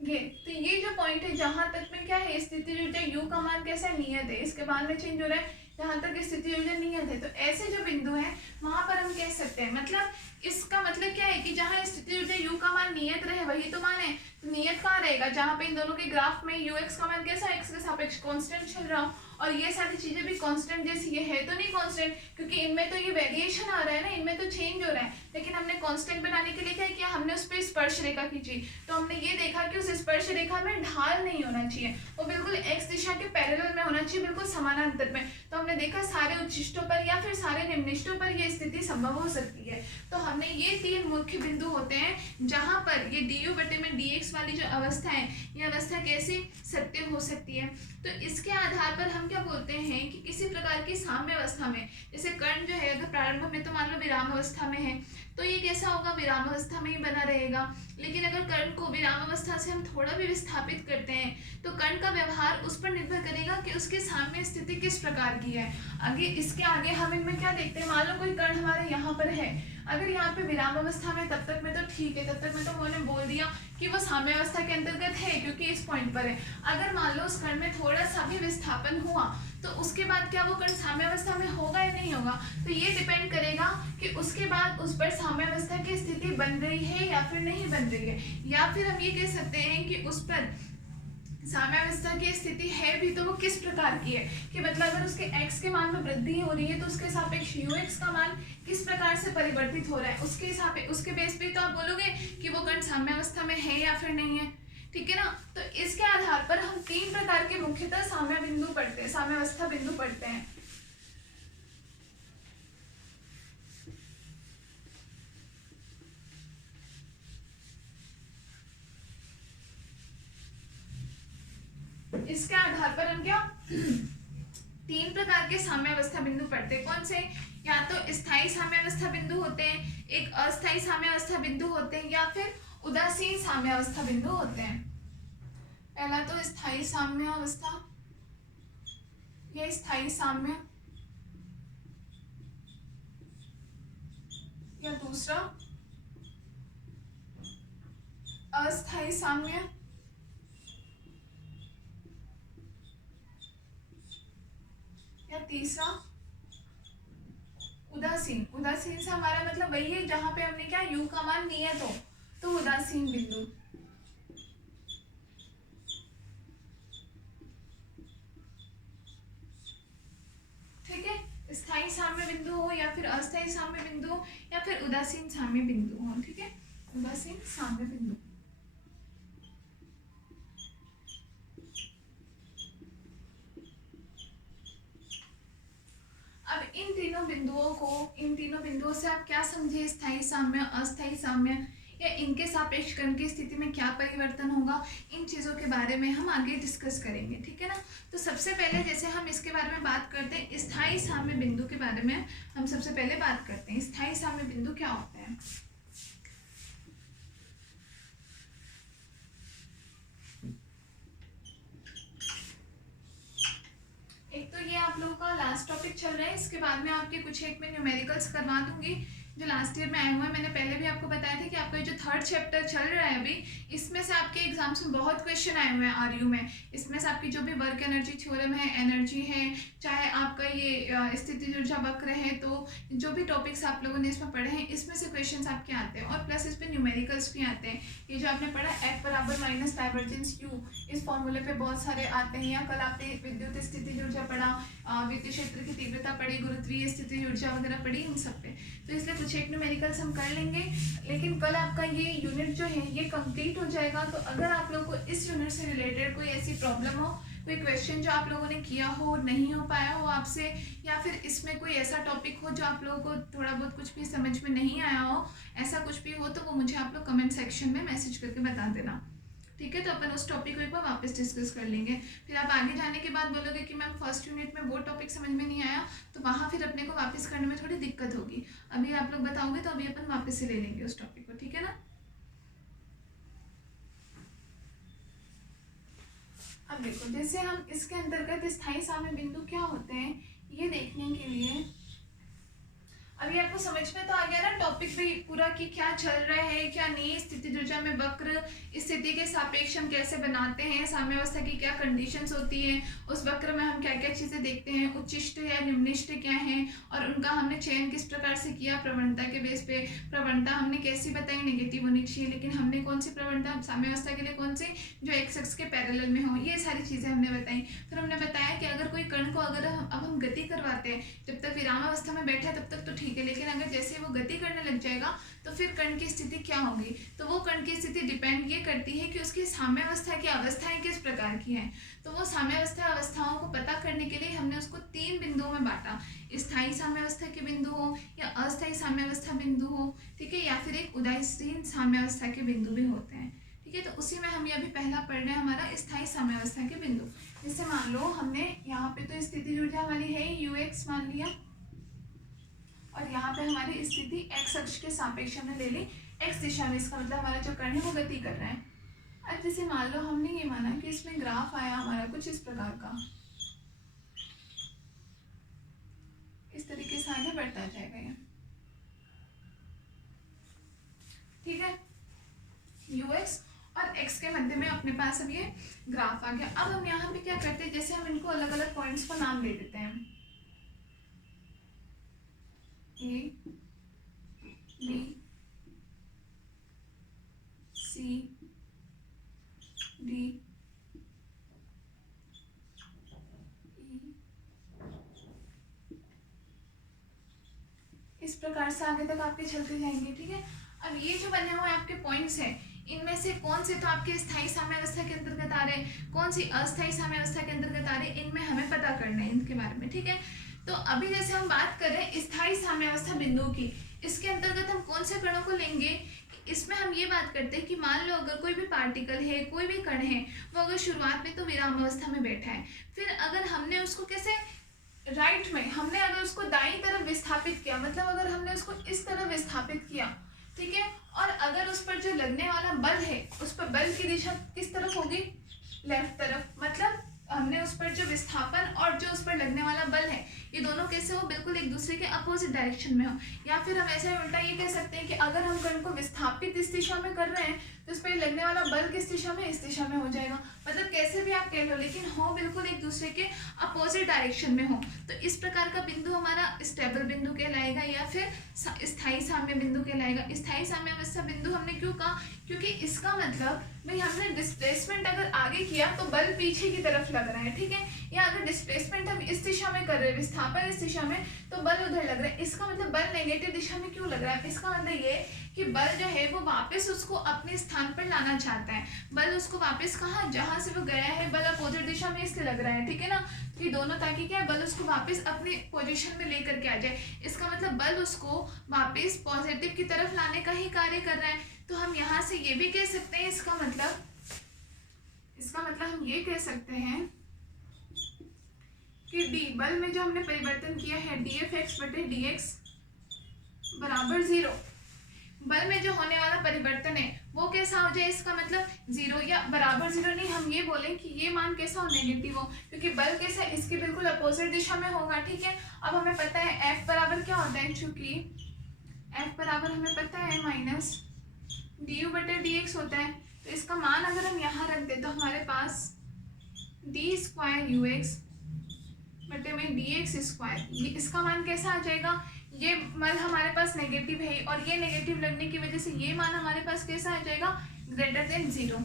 ये, तो ये जो पॉइंट है जहां तक में क्या है, स्थिति ऊर्जा u का मान कैसा है, नियत है, इसके बाद में चेंज हो रहा है, जहां तक स्थिति ऊर्जा नियत है। तो ऐसे जो बिंदु है वहां पर हम कह सकते हैं, मतलब इसका मतलब क्या है कि जहां स्थिति ऊर्जा u का मान नियत रहे वही तो मान है। तो नियत कहाँ रहेगा, जहां पे इन दोनों के ग्राफ में ux का मान कैसा, x के सापेक्ष कांस्टेंट चल रहा हो, और ये सारी चीजें भी कांस्टेंट जैसी, ये है तो नहीं कांस्टेंट, क्योंकि इनमें तो ये वेरिएशन आ रहा है ना, इनमें तो चेंज हो रहा है, लेकिन हमने कांस्टेंट बनाने के लिए क्या किया, हमने उस पर स्पर्श रेखा खींची। तो हमने ये देखा कि उस स्पर्श रेखा में ढाल नहीं होना चाहिए, वो बिल्कुल x दिशा के पैरेलल में होना चाहिए, बिल्कुल समानांतर में। तो हमने देखा सारे उच्चिष्टों पर या फिर सारे निम्निष्टों पर ये स्थिति संभव हो सकती है। तो हमने ये तीन मुख्य बिंदु होते हैं जहां पर ये du बटे में dx वाली जो अवस्था है, ये अवस्था कैसे सत्य हो सकती है। तो इसके आधार पर हम क्या बोलते हैं कि किसी प्रकार की साम्य अवस्था में, जैसे कर्ण जो है अगर प्रारंभ में तो मान लो विराम अवस्था में है, तो ये कैसा होगा, विराम अवस्था में ही बना रहेगा। लेकिन अगर कर्ण को विराम अवस्था से हम थोड़ा भी विस्थापित करते हैं तो कर्ण का व्यवहार उस पर निर्भर करेगा कि उसके साम्य स्थिति किस प्रकार की है। आगे इसके आगे हम इनमें क्या देखते हैं, मान लो कोई कर्ण हमारे यहाँ पर है, अगर यहाँ पे विराम अवस्था में तब तक में तो ठीक है, तब तक में तो उन्होंने बोल दिया कि वो साम्य अवस्था के अंतर्गत है क्योंकि इस पॉइंट पर है। अगर मान लो उस कर्ण में थोड़ा सा भी विस्थापन हुआ तो उसके बाद क्या वो कर्ण साम्य अवस्था में होगा या नहीं होगा, तो ये डिपेंड करेगा कि उसके बाद उस पर साम्य अवस्था की स्थिति बन रही है या फिर नहीं बन रही है। या फिर हम ये कह सकते हैं कि उस पर साम्यावस्था की स्थिति है भी तो वो किस प्रकार की है, कि मतलब अगर उसके x के मान में वृद्धि हो रही है तो उसके सापेक्ष ux का मान किस प्रकार से परिवर्तित हो रहा है, उसके सापेक्ष उसके बेस पे तो आप बोलोगे कि वो कर्ण साम्यावस्था में है या फिर नहीं है, ठीक है ना। तो इसके आधार पर हम तीन प्रकार के मुख्यतः साम्य बिंदु पढ़ते हैं, साम्यावस्था बिंदु पढ़ते हैं। इसके आधार पर हम क्या तीन प्रकार के साम्यावस्था बिंदु पढ़ते हैं। कौन से, या तो स्थायी साम्यावस्था बिंदु होते हैं, एक अस्थायी साम्यावस्था बिंदु होते हैं, या फिर उदासीन साम्यावस्था बिंदु होते हैं। पहला तो स्थायी साम्यावस्था या स्थायी साम्य, या दूसरा अस्थायी साम्य, या तीसरा उदासीन। उदासीन से हमारा मतलब वही है जहां पे हमने क्या u का मान नियत हो, तो उदासीन बिंदु। ठीक है, स्थायी साम्य बिंदु हो या फिर अस्थायी साम्य बिंदु हो या फिर उदासीन साम्य बिंदु हो, ठीक है, उदासीन साम्य बिंदु। अब इन तीनों बिंदुओं से आप क्या समझे, स्थायी साम्य, अस्थायी साम्य, या इनके सापेक्ष कर्ण की स्थिति में क्या परिवर्तन होगा, इन चीज़ों के बारे में हम आगे डिस्कस करेंगे, ठीक है ना। तो सबसे पहले जैसे हम इसके बारे में बात करते हैं, स्थायी साम्य बिंदु के बारे में हम सबसे पहले बात करते हैं। स्थायी साम्य बिंदु क्या होते हैं। एक तो ये आप लोगों का लास्ट टॉपिक चल रहा है, इसके बाद में आपके कुछ एक में न्यूमेरिकल्स करवा दूंगी, जो लास्ट ईयर में आए हुए हैं, मैंने पहले भी आपको बताया था कि आपका जो थर्ड चैप्टर चल रहा है अभी, इसमें से आपके एग्जाम्स में बहुत क्वेश्चन आए हुए हैं आरयू में। इसमें से आपकी जो भी वर्क एनर्जी थ्योरम है, एनर्जी है, चाहे आपका ये स्थिति ऊर्जा वक्र है, तो जो भी टॉपिक्स आप लोगों ने इसमें पढ़े हैं, इसमें से क्वेश्चन आपके आते हैं। और प्लस इस पर न्यूमेरिकल्स भी आते हैं। ये जो आपने पढ़ा F बराबर माइनस डाइवर्जेंस U, इस फॉर्मूले पे बहुत सारे आते हैं। या कल आपने विद्युत स्थिति ऊर्जा पढ़ा, विद्युत क्षेत्र की तीव्रता पढ़ी, गुरुत्वीय स्थिति ऊर्जा वगैरह पढ़ी, इन सब पे। तो इसलिए कुछ एक न्यूमेरिकल्स हम कर लेंगे, लेकिन कल आपका ये यूनिट जो है ये कंप्लीट हो जाएगा। तो अगर आप लोगों को इस यूनिट से रिलेटेड कोई ऐसी प्रॉब्लम हो, कोई क्वेश्चन जो आप लोगों ने किया हो, नहीं हो पाया हो आपसे, या फिर इसमें कोई ऐसा टॉपिक हो जो आप लोगों को थोड़ा बहुत कुछ भी समझ में नहीं आया हो, ऐसा कुछ भी हो, तो वो मुझे आप लोग कमेंट सेक्शन में मैसेज करके बता देना, ठीक है। तो अपन उस टॉपिक को एक बार वापस डिस्कस कर लेंगे। फिर आप आगे जाने के बाद बोलोगे कि मैम फर्स्ट यूनिट में वो टॉपिक समझ में नहीं आया, तो वहाँ फिर अपने को वापस करने में थोड़ी दिक्कत होगी। अभी आप लोग बताओगे तो अभी अपन वापस से ले लेंगे उस टॉपिक को, ठीक है ना। अब देखो, जैसे हम इसके अंतर्गत स्थायी साम्य बिंदु क्या होते हैं ये देखने के लिए, अभी आपको समझ में तो आ गया ना टॉपिक भी पूरा कि क्या चल रहा है क्या नहीं, स्थिति ऊर्जा में वक्र स्थिति के सापेक्ष हम कैसे बनाते हैं, साम्यावस्था की क्या कंडीशंस होती है, उस वक्र में हम क्या क्या चीजें देखते हैं, उच्चिष्ट या निम्निष्ट क्या है, और उनका हमने चयन किस प्रकार से किया, प्रवणता के बेस पे प्रवणता हमने कैसी बताई, नेगेटिव होनी चाहिए, लेकिन हमने कौन सी प्रवणता साम्यावस्था के लिए, कौन सी जो एक्स एक्स के पैरेलल में हो, ये सारी चीजें हमने बताई। फिर हमने बताया कि अगर कोई कण को अगर हम गति करवाते हैं, जब तक विरामावस्था में बैठा है तब तक तो ठीक है, लेकिन अगर जैसे वो गति करने लग जाएगा तो फिर कण की स्थिति क्या होगी, तो वो कण की स्थिति डिपेंड ये करती है कि उसकी साम्यावस्था की अवस्थाएं किस प्रकार की हैं। तो वो साम्यावस्था अवस्थाओं को पता करने के लिए हमने उसको 3 बिंदुओं में बांटा, स्थायी साम्यावस्था के बिंदु हो या अस्थायी साम्यावस्था बिंदु हो, ठीक है, या फिर एक उदासीन साम्यावस्था के बिंदु भी होते हैं, ठीक है। तो उसी में हम ये अभी पहला पढ़ रहे हैं हमारा स्थायी साम्यावस्था के बिंदु। जैसे मान लो हमने यहाँ पे तो स्थिति ऊर्जा हमारी है ux मान लिया, और यहाँ पे हमारी स्थिति x अक्ष के सापेक्ष हमने ले ली x दिशा में, इसका मतलब हमारा जो कण है वो गति कर रहा है। अब जैसे मान लो हमने ये माना कि इसमें ग्राफ आया हमारा कुछ इस प्रकार का, इस तरीके से आगे बढ़ता जाएगा ये, ठीक है, ux और x के मध्य में अपने पास अब ये ग्राफ आ गया। अब हम यहाँ पे क्या करते हैं, जैसे हम इनको अलग अलग पॉइंट्स को नाम दे देते हैं, A, B, C, D, E, इस प्रकार से आगे तक आपके चलते जाएंगे, ठीक है। अब ये जो बने हुए आपके पॉइंट्स हैं, इनमें से कौन से तो आपके स्थायी साम्यावस्था के अंतर्गत आ रहे हैं, कौन सी अस्थायी साम्यावस्था के अंतर्गत आ रहे हैं, इनमें हमें पता करना है इनके बारे में, ठीक है। तो अभी जैसे हम बात करें स्थायी साम्यावस्था बिंदु की, इसके अंतर्गत हम कौन से कणों को लेंगे, इसमें हम ये बात करते हैं कि मान लो अगर कोई भी पार्टिकल है, कोई भी कण है, वो अगर शुरुआत में तो विराम अवस्था में बैठा है, फिर अगर हमने उसको कैसे राइट में हमने अगर उसको दाईं तरफ विस्थापित किया, मतलब अगर हमने उसको इस तरफ विस्थापित किया, ठीक है, और अगर उस पर जो लगने वाला बल है, उस पर बल की दिशा किस तरफ होगी, लेफ्ट तरफ, मतलब हमने उस पर जो विस्थापन और जो उस पर लगने वाला बल है, ये दोनों कैसे हो, बिल्कुल एक दूसरे के अपोजिट डायरेक्शन में हो। या फिर हम ऐसा उल्टा ये कह सकते हैं कि अगर हम कण को विस्थापित इस दिशा में कर रहे हैं तो उस पर लगने वाला बल किस दिशा में, इस दिशा में हो जाएगा, मतलब कैसे भी आप कह लो, लेकिन हो बिल्कुल एक दूसरे के अपोजिट डायरेक्शन में हो। तो इस प्रकार का बिंदु हमारा स्टेबल बिंदु कहलाएगा या फिर स्थायी साम्य बिंदु कहलाएगा। स्थायी साम्यावस्था बिंदु हमने क्यों कहा, क्योंकि इसका मतलब भाई हमने डिस्प्लेसमेंट अगर आगे किया तो बल पीछे की तरफ लग रहा है, ठीक है, या अगर डिस्प्लेसमेंट हम इस दिशा में कर रहे हैं, विस्थापन इस दिशा में, तो बल उधर लग रहा है। इसका मतलब बल नेगेटिव दिशा में क्यों लग रहा है, इसका मतलब ये कि बल जो है वो वापस उसको अपने स्थान पर लाना चाहता है, बल उसको वापस कहाँ, जहां से वो गया है, बल अपोजिट दिशा में इसलिए लग रहा है, ठीक है ना, ये दोनों, ताकि क्या बल उसको वापस अपनी पोजीशन में लेकर के आ जाए। इसका मतलब बल उसको वापस पॉजिटिव की तरफ लाने का ही कार्य कर रहा है। तो हम यहाँ से ये भी कह सकते हैं, इसका मतलब हम ये कह सकते हैं कि डी बल में जो हमने परिवर्तन किया है df(x) बटे dx बराबर 0, बल में जो होने वाला परिवर्तन है वो कैसा हो जाए, इसका मतलब 0 या बराबर 0 नहीं, हम ये बोलें कि ये मान कैसा हो, नेगेटिव हो, क्योंकि बल कैसा इसके बिल्कुल अपोजिट दिशा में होगा, ठीक है। अब हमें पता है F बराबर क्या होता है, चूंकि एफ बराबर हमें पता है माइनस डी यू बटे डी एक्स होता है। तो इसका मान अगर हम यहाँ रख दें तो हमारे पास डी स्क्वायर यू एक्स बटे में डी एक्स स्क्वायर, ये इसका मान कैसा आ जाएगा, ये मान हमारे पास नेगेटिव है और ये नेगेटिव लगने की वजह से ये मान हमारे पास कैसा आ जाएगा, ग्रेटर देन जीरो।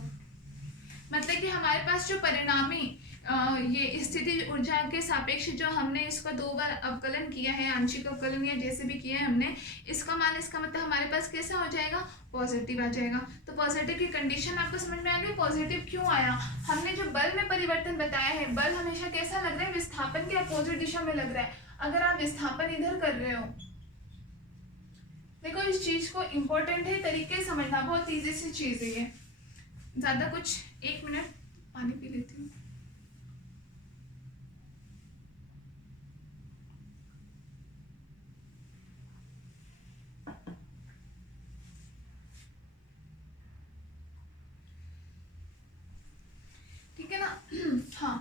मतलब कि हमारे पास जो परिणामी ये स्थिति ऊर्जा के सापेक्ष जो हमने इसका 2 बार अवकलन किया है, आंशिक अवकलन या जैसे भी किया है हमने, इसका मान, इसका मतलब हमारे पास कैसा हो जाएगा, पॉजिटिव आ जाएगा। तो पॉजिटिव की कंडीशन आपको समझ में आ गई, पॉजिटिव क्यों आया, हमने जो बल में परिवर्तन बताया है, बल हमेशा कैसा लग रहा है, विस्थापन के अपोजिट दिशा में लग रहा है। अगर आप विस्थापन इधर कर रहे हो, देखो इस चीज को इम्पोर्टेंट है तरीके से समझना, बहुत ईजी सी चीज है ये। ज्यादा कुछ, 1 मिनट पानी पी लेती हूँ। ठीक है ना। हाँ,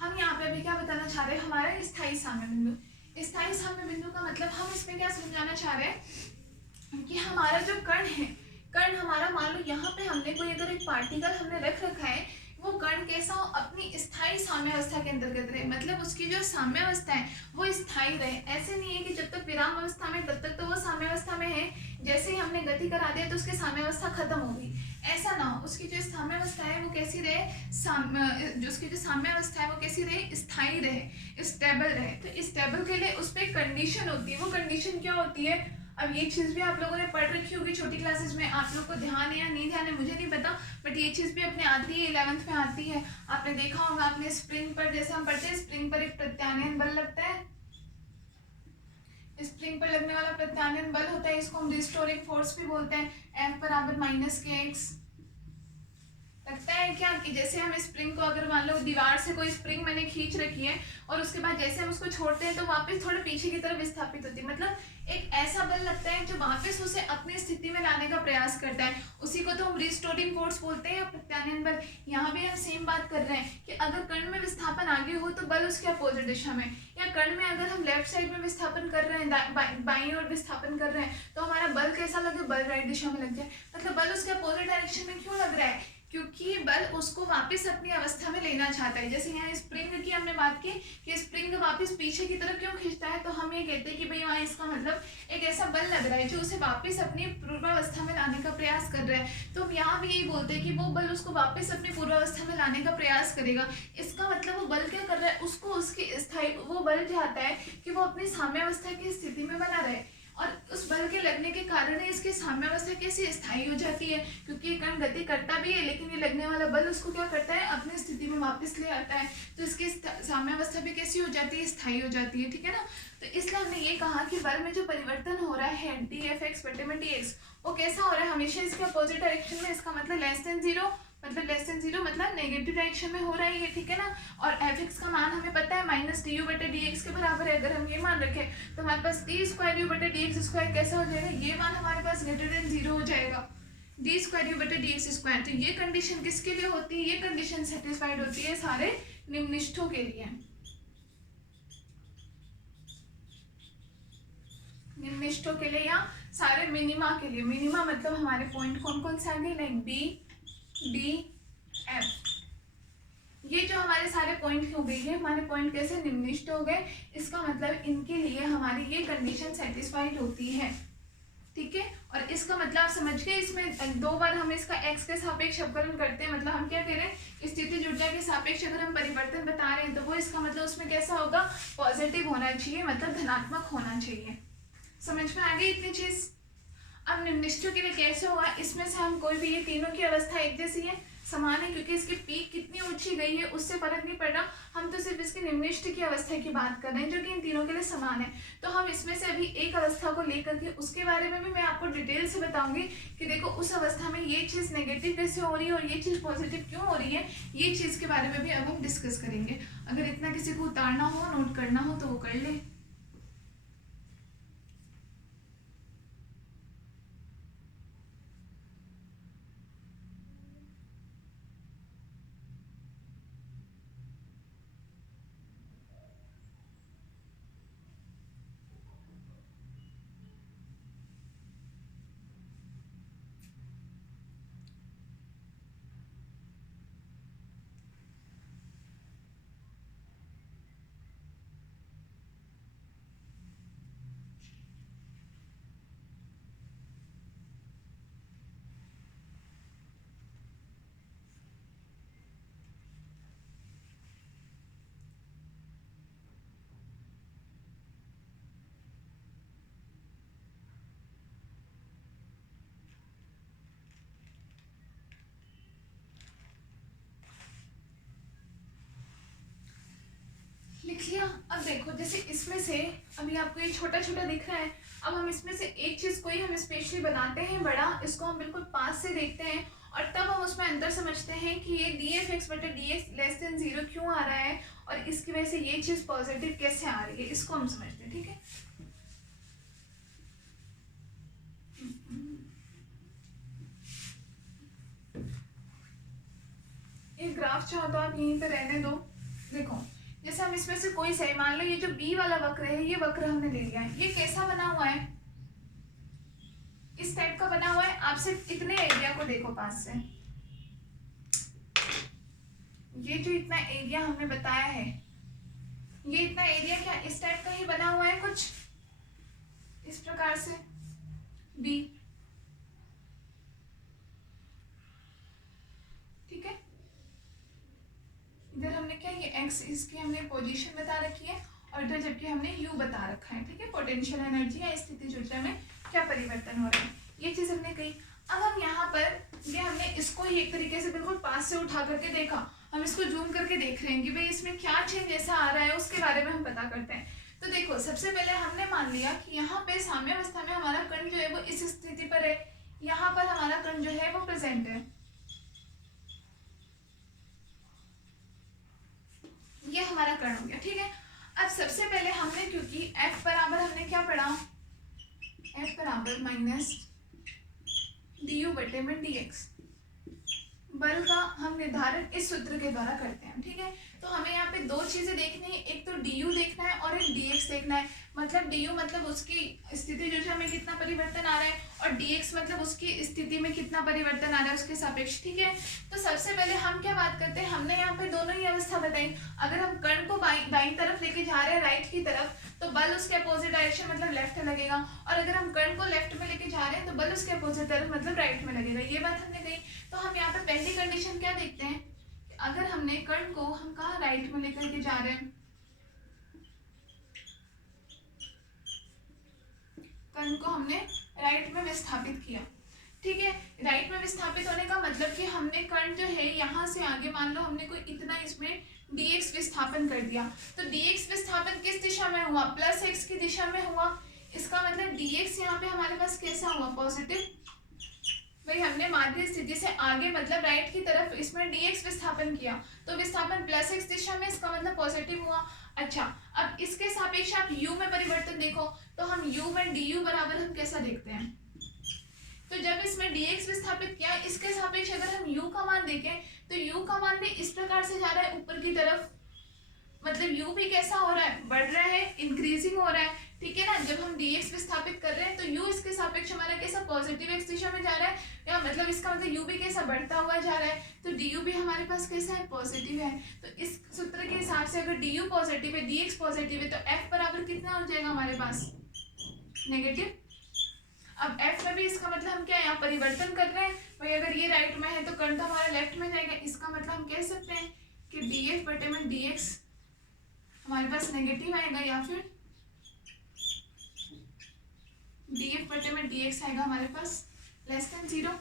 हम यहाँ पे अभी क्या बताना चाह रहे हैं, हमारा स्थायी साम्य बिंदु। स्थायी साम्य बिंदु का मतलब हम इसमें क्या समझाना चाह रहे हैं कि हमारा जो कण है, कण हमारा मान लो यहाँ पे हमने कोई अगर एक पार्टिकल हमने रख रखा है, वो कण कैसा हो, अपनी स्थायी साम्यावस्था के अंतर्गत रहे, मतलब उसकी जो साम्यावस्था है वो स्थायी रहे। ऐसे नहीं है कि जब तक विराम अवस्था में तब तक तो वो साम्यावस्था में है, जैसे ही हमने गति करा दिया तो उसकी साम्यावस्था खत्म हो गई, ऐसा ना हो। उसकी जो साम्यावस्था है वो कैसी रहे, जो उसकी जो साम्यावस्था है वो कैसी रहे, स्थायी रहे, स्टेबल रहे। तो स्टेबल के लिए उस पर एक कंडीशन होती है, वो कंडीशन क्या होती है, अब ये चीज़ भी आप लोगों ने पढ़ रखी होगी छोटी क्लासेस में, आप लोग को ध्यान है या नहीं ध्यान है मुझे नहीं पता, बट ये चीज़ भी अपने आती है, 11th में आती है। आपने देखा होगा, आपने स्प्रिंग पर, जैसे हम पढ़ते हैं स्प्रिंग पर एक प्रत्यानयन बल लगता है, स्प्रिंग पर लगने वाला प्रत्यानयन बल होता है, इसको हम रिस्टोरिंग फोर्स भी बोलते हैं। एफ बराबर माइनस के एक्स। लगता है क्या कि जैसे हम स्प्रिंग को, अगर मान लो दीवार से कोई स्प्रिंग मैंने खींच रखी है और उसके बाद जैसे हम उसको छोड़ते हैं तो वापस थोड़े पीछे की तरफ विस्थापित होती है, मतलब एक ऐसा बल लगता है जो वापस उसे अपनी स्थिति में लाने का प्रयास करता है, उसी को तो हम रिस्टोरिंग फोर्स बोलते हैं या प्रत्यानयन बल। यहाँ भी हम सेम बात कर रहे हैं कि अगर कण में विस्थापन आगे हो तो बल उसके अपोजिट दिशा में, या कण में अगर हम लेफ्ट साइड में विस्थापन कर रहे हैं, बाईं ओर विस्थापन कर रहे हैं, तो हमारा बल कैसा लगे, बल राइट दिशा में लग जाए। मतलब बल उसके अपोजिट डायरेक्शन में क्यों लग रहा है, क्योंकि बल उसको वापस अपनी अवस्था में लेना चाहता है। जैसे यहाँ स्प्रिंग की हमने बात की कि स्प्रिंग वापस पीछे की तरफ क्यों खींचता है, तो हम ये कहते हैं कि भाई वहाँ इसका मतलब एक ऐसा बल लग रहा है जो उसे वापस अपनी पूर्वावस्था में लाने का प्रयास कर रहा है। तो हम यहाँ भी यही बोलते हैं कि वो बल उसको वापस अपनी पूर्वावस्था में लाने का प्रयास करेगा। इसका मतलब वो बल क्या कर रहा है, उसको उसकी स्थायी, वो बल चाहता है कि वो अपनी साम्यावस्था की स्थिति में बना रहे, और उस बल के लगने के कारण ही इसकी साम्यावस्था कैसी स्थायी हो जाती है, क्योंकि ये कण गति करता भी है लेकिन ये लगने वाला बल उसको क्या करता है, अपनी स्थिति में वापस ले आता है, तो इसकी साम्यावस्था भी कैसी हो जाती है, स्थायी हो जाती है। ठीक है ना। तो इसलिए हमने ये कहा कि बल में जो परिवर्तन हो रहा है डी एफ एक्स बटे में डी एक्स, वो कैसा हो रहा है, हमेशा इसके अपोजिट डायरेक्शन में, इसका मतलब लेस देन जीरो, मतलब लेस देन जीरो मतलब नेगेटिव डायरेक्शन में हो रहा है ये। ठीक है ना। और एफ एक्स का मान हमें पता है माइनस डी यू बटे डी एक्स के बराबर है। अगर हम ये मान रखें तो हमारे पास डी स्क्वायर यू बटे डी एक्स स्क्वायर कैसा हो जाएगा, ये मान हमारे पास ग्रेटर देन जीरो हो जाएगा, डी स्क्वायर यू बटे डी एक्स स्क्वायर। तो ये कंडीशन किसके लिए होती है, ये कंडीशन सेटिस्फाइड होती है सारे निम्ननिष्ठों के लिए, निम्ननिष्ठों के लिए या सारे मिनिमा के लिए। मिनिमा मतलब हमारे पॉइंट कौन कौन से आ गए, लाइक बी डी एफ, ये जो हमारे सारे पॉइंट हो गई है, हमारे पॉइंट कैसे निम्ननिष्ठ हो गए, इसका मतलब इनके लिए हमारी ये कंडीशन सेटिस्फाइड होती है। ठीक है। और इसका मतलब आप समझ गए, इसमें 2 बार हम इसका x के सापेक्ष अवकलन करते हैं, मतलब हम क्या कह रहे हैं, स्थितिज ऊर्जा के सापेक्ष अगर हम परिवर्तन बता रहे हैं तो वो इसका मतलब उसमें कैसा होगा, पॉजिटिव होना चाहिए, मतलब धनात्मक होना चाहिए। समझ में आ गई इतनी चीज। अब निम्ननिष्ठों के लिए कैसे होगा, इसमें से हम कोई भी, ये तीनों की अवस्था एक जैसी है, समान है, क्योंकि इसकी पीक कितनी ऊंची गई है उससे फर्क नहीं पड़ रहा, हम तो सिर्फ इसके निम्ननिष्ठ की अवस्था की बात कर रहे हैं जो कि इन तीनों के लिए समान है। तो हम इसमें से अभी एक अवस्था को लेकर के उसके बारे में भी मैं आपको डिटेल से बताऊंगी कि देखो उस अवस्था में ये चीज़ नेगेटिव कैसे हो रही है और ये चीज़ पॉजिटिव क्यों हो रही है, ये चीज़ के बारे में भी अब हम डिस्कस करेंगे। अगर इतना किसी को उतारना हो, नोट करना हो तो वो कर ले। अब देखो जैसे इसमें से अभी आपको ये छोटा छोटा दिख रहा है, अब हम इसमें से एक चीज को ही हम स्पेशली बनाते हैं बड़ा, इसको हम बिल्कुल पास से देखते हैं और तब हम उसमें अंदर समझते हैं कि ये डी एफ एक्स बटे डी एक्स लेस देन 0 क्यों आ रहा है और इसकी वजह से ये चीज पॉजिटिव कैसे आ रही है, इसको हम समझते हैं। ठीक है, ये ग्राफ चाहो तो आप यहीं पे रहने दो। देखो जैसे हम इसमें से कोई सही, मान लो ये जो बी वाला वक्र है, ये वक्र हमने ले लिया है, ये कैसा बना हुआ है, इस टाइप का बना हुआ है। आप सिर्फ इतने एरिया को देखो पास से, ये जो इतना एरिया हमने बताया है, ये इतना एरिया क्या इस टाइप का ही बना हुआ है, कुछ इस प्रकार से बी। ठीक है, इधर हमने क्या, ये एक्स इसकी हमने पोजीशन बता रखी है और इधर जबकि हमने यू बता रखा है। ठीक है, पोटेंशियल एनर्जी या स्थितिज ऊर्जा में क्या परिवर्तन हो रहा है, ये चीज हमने कही। अब हम यहाँ पर ये हमने इसको ही एक तरीके से बिल्कुल पास से उठा करके देखा, हम इसको जूम करके देख रहे हैं कि भाई इसमें क्या चेंज ऐसा आ रहा है, उसके बारे में हम पता करते हैं। तो देखो सबसे पहले हमने मान लिया कि यहाँ पे साम्यावस्था में हमारा कण जो है वो इस स्थिति पर है, यहाँ पर हमारा कण जो है वो प्रेजेंट है, ये हमारा कण हो गया। ठीक है, अब सबसे पहले हमने, क्योंकि F बराबर हमने क्या पढ़ा, F बराबर माइनस du बटे में dx, बल का हम निर्धारण इस सूत्र के द्वारा करते हैं। ठीक है, तो हमें यहाँ पे दो चीजें देखनी है, एक तो du देखना है और एक dx देखना है। मतलब du मतलब उसकी स्थिति ऊर्जा में कितना परिवर्तन आ रहा है और dx मतलब उसकी स्थिति में कितना परिवर्तन आ रहा है उसके सापेक्ष। ठीक है, तो सबसे पहले हम क्या बात करते हैं, हमने यहाँ पे दोनों ही अवस्था बताई। अगर हम कण को दाईं तरफ लेके जा रहे हैं राइट की तरफ, तो बल उसके अपोजिट डायरेक्शन मतलब लेफ्ट लगेगा, और अगर हम कण को लेफ्ट में लेके जा रहे हैं तो बल उसके अपोजिट तरफ मतलब राइट में लगेगा। ये बात हमने कही। तो हम यहाँ पे पहली कंडीशन क्या देखते हैं, अगर हमने कण को हम कहाँ राइट में लेकर के जा रहे हैं, कण को हमने राइट में विस्थापित किया। ठीक है, राइट में विस्थापित होने का मतलब कि हमने कण जो है यहाँ से आगे, मान लो हमने कोई इतना इसमें dx विस्थापन कर दिया, तो dx विस्थापन किस दिशा में हुआ, प्लस x की दिशा में हुआ। इसका मतलब dx यहाँ पे हमारे पास कैसा हुआ, पॉजिटिव। भाई हमने माध्य स्थिति से आगे मतलब राइट की तरफ इसमें dx विस्थापन किया, तो विस्थापन प्लस x दिशा में, इसका मतलब पॉजिटिव हुआ। अच्छा, अब इसके सापेक्ष आप u में परिवर्तन देखो, तो हम u में du बराबर हम कैसा देखते हैं, तो जब इसमें dx विस्थापित किया, इसके सापेक्ष अगर हम u का मान देखें तो u का मान भी इस प्रकार से जा रहा है ऊपर की तरफ, मतलब u भी कैसा हो रहा है, बढ़ रहा है, इंक्रीजिंग हो रहा है। ठीक है ना, जब हम dx विस्थापित कर रहे हैं तो u इसके सापेक्ष हमारा कैसा पॉजिटिव x दिशा में जा रहा है, या मतलब इसका मतलब u भी कैसा बढ़ता हुआ जा रहा है, तो du भी हमारे पास कैसा है, पॉजिटिव है। तो इस सूत्र के हिसाब से अगर du पॉजिटिव है, dx पॉजिटिव है, तो f बराबर कितना हो जाएगा हमारे पास, नेगेटिव। अब f में भी इसका मतलब हम क्या यहाँ परिवर्तन कर रहे हैं, भाई अगर ये राइट में है तो कण तो हमारा लेफ्ट में जाएगा, इसका मतलब हम कह सकते हैं कि df बटे में dx हमारे पास नेगेटिव आएगा, या फिर df बटे में dx आएगा हमारे पास लेस देन 0।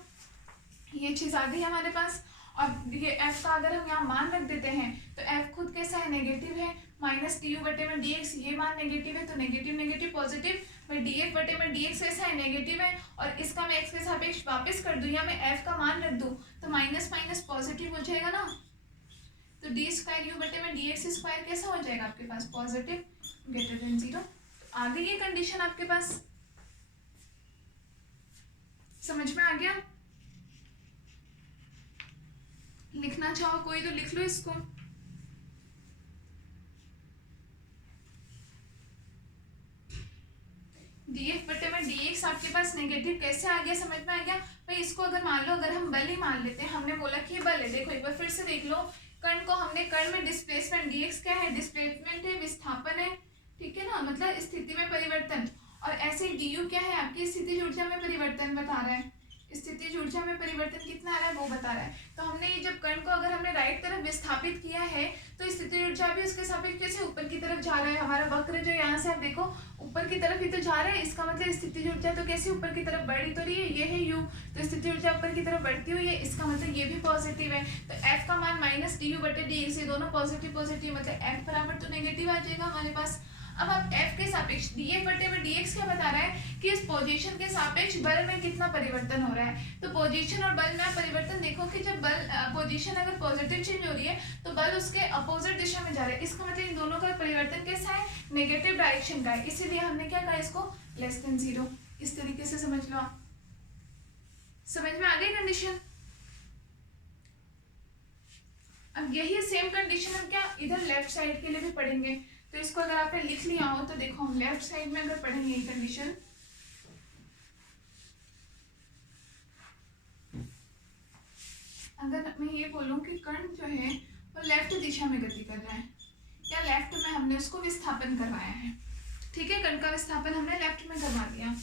ये चीज आ गई हमारे पास। और ये f का अगर हम यहाँ मान रख देते हैं तो f खुद कैसा है, नेगेटिव है, माइनस du बटे में dx, ये मान नेगेटिव है तो नेगेटिव नेगेटिव पॉजिटिव, फिर df बटे में dx कैसा है, नेगेटिव है, और इसका मैं x के सापेक्ष वापस कर दूं या मैं f का मान रख दूं तो माइनस माइनस पॉजिटिव हो जाएगा ना, तो d स्क्वायर u बटे में dx स्क्वायर कैसा हो जाएगा आपके पास, पॉजिटिव ग्रेटर देन 0। आ गई ये कंडीशन आपके पास, समझ में आ गया। लिखना चाहो कोई तो लिख लो इसको। df बटे में dx आपके पास नेगेटिव कैसे आ गया, समझ में आ गया। भाई इसको अगर मान लो, अगर हम बल ही मान लेते हैं, हमने बोला कि ये बल है, देखो एक बार फिर से देख लो, कण को हमने, कण में डिस्प्लेसमेंट, dx क्या है, डिस्प्लेसमेंट है, विस्थापन है, ठीक है ना, मतलब स्थिति में परिवर्तन, और ऐसे du क्या है, आपकी स्थिति ऊर्जा में परिवर्तन बता रहा है, स्थिति ऊर्जा में परिवर्तन कितना आ रहा है वो बता रहा है। तो हमने ये जब कण को अगर हमने राइट तरफ विस्थापित किया है तो स्थिति ऊर्जा भी उसके सापेक्ष कैसे ऊपर की तरफ जा रहा है, हमारा वक्र जो यहाँ से आप देखो ऊपर की तरफ ही तो जा रहा है, इसका मतलब स्थिति ऊर्जा तो कैसे ऊपर की तरफ बढ़ी तो रही है, ये है u, तो स्थिति ऊर्जा ऊपर की तरफ बढ़ती हुई है, इसका मतलब ये भी पॉजिटिव है। तो f का मान माइनस डी यू बटे डी एक्स, ये दोनों पॉजिटिव पॉजिटिव, मतलब एफ बराबर तो नेगेटिव आ जाएगा हमारे पास। अब आप एफ के सापेक्ष डी एफ बटे में डी एक्स क्या बता रहा है कि इस पोजीशन के सापेक्ष बल में कितना परिवर्तन हो रहा है। तो पोजीशन और बल में आप परिवर्तन देखो कि जब बल पोजीशन अगर पॉजिटिव चेंज हो रही है तो बल उसके अपोजिट दिशा में जा रहा है, इसका मतलब इन दोनों का परिवर्तन कैसा है, नेगेटिव डायरेक्शन का है, इसीलिए हमने क्या कहा इसको लेस देन जीरो। इस तरीके से समझ लो आप। समझ में आ गई कंडीशन। अब यही सेम कंडीशन हम क्या इधर लेफ्ट साइड के लिए भी पढ़ेंगे। तो इसको अगर आपने लिख लिया हो तो देखो हम लेफ्ट साइड में अगर पढ़ेंगे ये कंडीशन, अगर मैं ये बोलूं कि कण जो है वो लेफ्ट दिशा में गति कर रहा है, या लेफ्ट में हमने उसको विस्थापन करवाया है, ठीक है, कण का विस्थापन हमने लेफ्ट में करवा दिया,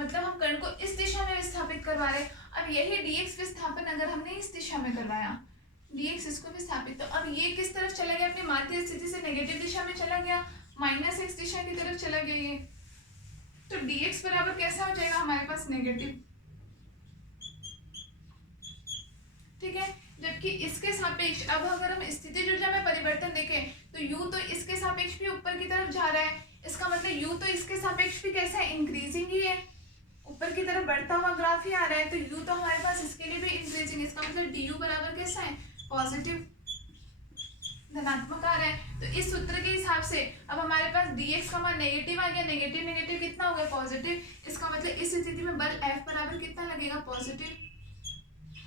मतलब हम कण को इस दिशा में विस्थापित करवा रहे। अब यही dx विस्थापन अगर हमने इस दिशा में करवाया, dx इसको विस्थापित, तो अब ये किस तरफ चला गया, अपनी माध्य स्थिति से नेगेटिव दिशा में चला गया, माइनस एक्स दिशा की तरफ चला गया ये। तो dx बराबर कैसा हो जाएगा हमारे पास नेगेटिव, ठीक है। जबकि इसके सापेक्ष अब अगर हम स्थिति ऊर्जा में परिवर्तन देखें तो u तो इसके सापेक्ष भी ऊपर की तरफ जा रहा है, इसका मतलब u तो इसके सापेक्ष भी कैसा है, इंक्रीजिंग ही है, ऊपर की तरफ बढ़ता हुआ ग्राफ ही आ रहा है। तो u तो हमारे पास इसके लिए भी इंक्रीजिंग, इसका मतलब du बराबर कैसा है, पॉजिटिव धनात्मक आ रहा है। तो इस सूत्र के हिसाब से अब हमारे पास dx का मान नेगेटिव आ गया, नेगेटिव नेगेटिव कितना हो गया, पॉजिटिव, इसका मतलब इस स्थिति में बल F बराबर कितना लगेगा, पॉजिटिव।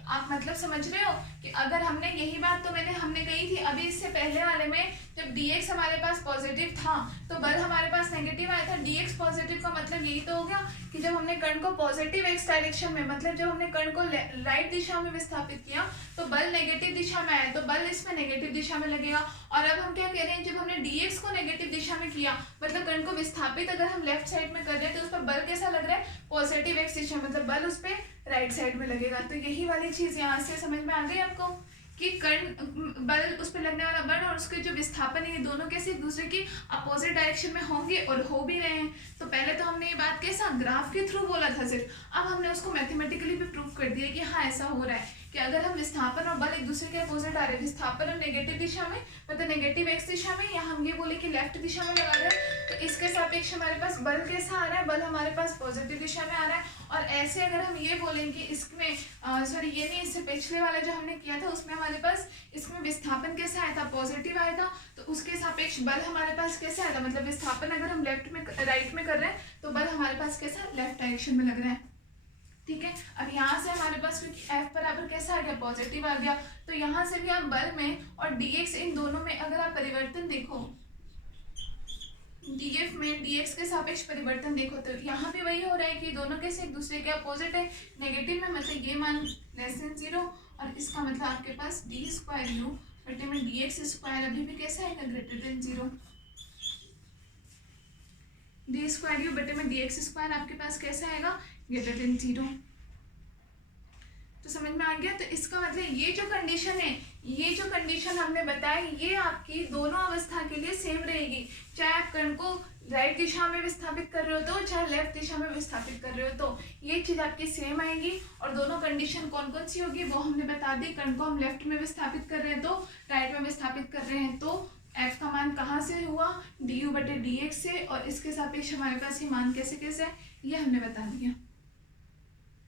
आप मतलब समझ रहे हो कि अगर हमने यही बात तो हमने कही थी अभी इससे पहले वाले में, जब dx हमारे पास पॉजिटिव था तो बल हमारे पास नेगेटिव आया था, dx पॉजिटिव का मतलब यही तो हो गया कि जब हमने कण को पॉजिटिव एक्स डायरेक्शन में, मतलब जब हमने कण को राइट दिशा में विस्थापित किया तो बल नेगेटिव दिशा में आया, तो बल इसमें नेगेटिव दिशा में लगेगा। और अब हम क्या कह रहे हैं, जब हमने dx को नेगेटिव दिशा में किया, मतलब कण को विस्थापित अगर हम लेफ्ट साइड में कर रहे हैं तो उस पर बल कैसा लग रहा है, पॉजिटिव एक्स दिशा, मतलब बल उस पर राइट साइड में लगेगा। तो यही वाली चीज यहाँ से समझ में आ गई आपको कि कण बल उस पर लगने वाला बल और उसके जो विस्थापन है ये दोनों कैसे एक दूसरे की अपोजिट डायरेक्शन में होंगे और हो भी रहे हैं। तो पहले तो हमने ये बात कैसा ग्राफ के थ्रू बोला था सिर्फ, अब हमने उसको मैथमेटिकली भी प्रूव कर दिया कि हाँ ऐसा हो रहा है कि अगर हम विस्थापन और बल एक दूसरे के अपोजिट आ रहे हैं, विस्थापन और नेगेटिव दिशा में मतलब नेगेटिव एक्स दिशा में, या हम ये बोले कि लेफ्ट दिशा में लगा रहे हैं, तो इसके सापेक्ष हमारे पास बल कैसा आ रहा है, बल हमारे पास पॉजिटिव दिशा में आ रहा है। और ऐसे अगर हम ये बोलें कि इसमें सॉरी ये नहीं, इससे पिछले वाला जो हमने किया था उसमें हमारे पास इसमें विस्थापन कैसा आया था, पॉजिटिव आया था, तो उसके सापेक्ष बल हमारे पास कैसा आया था, मतलब विस्थापन अगर हम लेफ्ट में राइट में कर रहे हैं तो बल हमारे पास कैसा लेफ्ट डायरेक्शन में लग रहा है, ठीक है। अब यहाँ से हमारे पास क्योंकि F बराबर कैसा आ गया, पॉजिटिव आ गया, तो यहाँ से भी आप बल में और dx इन दोनों में अगर आप परिवर्तन देखो, df में dx के सापेक्ष परिवर्तन देखो तो यहाँ भी वही हो रहा है कि दोनों कैसे एक दूसरे के अपोजिट है, नेगेटिव में मतलब ये मान लेस देन जीरो, और इसका मतलब आपके पास डी स्क्वायर यू बटे में dx स्क्वायर अभी भी कैसा है, greater than zero, D square u बटे में dx स्क्वायर आपके पास कैसा आएगा, ग्रेटर देन जीरो। तो समझ में आ गया। तो इसका मतलब ये जो कंडीशन है, ये जो कंडीशन हमने बताई ये आपकी दोनों अवस्था के लिए सेम रहेगी, चाहे आप कण को राइट दिशा में विस्थापित कर रहे हो तो चाहे लेफ्ट दिशा में विस्थापित कर रहे हो, तो ये चीज आपकी सेम आएगी। और दोनों कंडीशन कौन कौन सी होगी वो हमने बता दी, कण को हम लेफ्ट में विस्थापित कर रहे हैं तो राइट में विस्थापित कर रहे हैं तो f का मान कहाँ से हुआ, du बटे dx से, और इसके सापेक्ष हमारे पास ये मान कैसे कैसे है ये हमने बता दिया।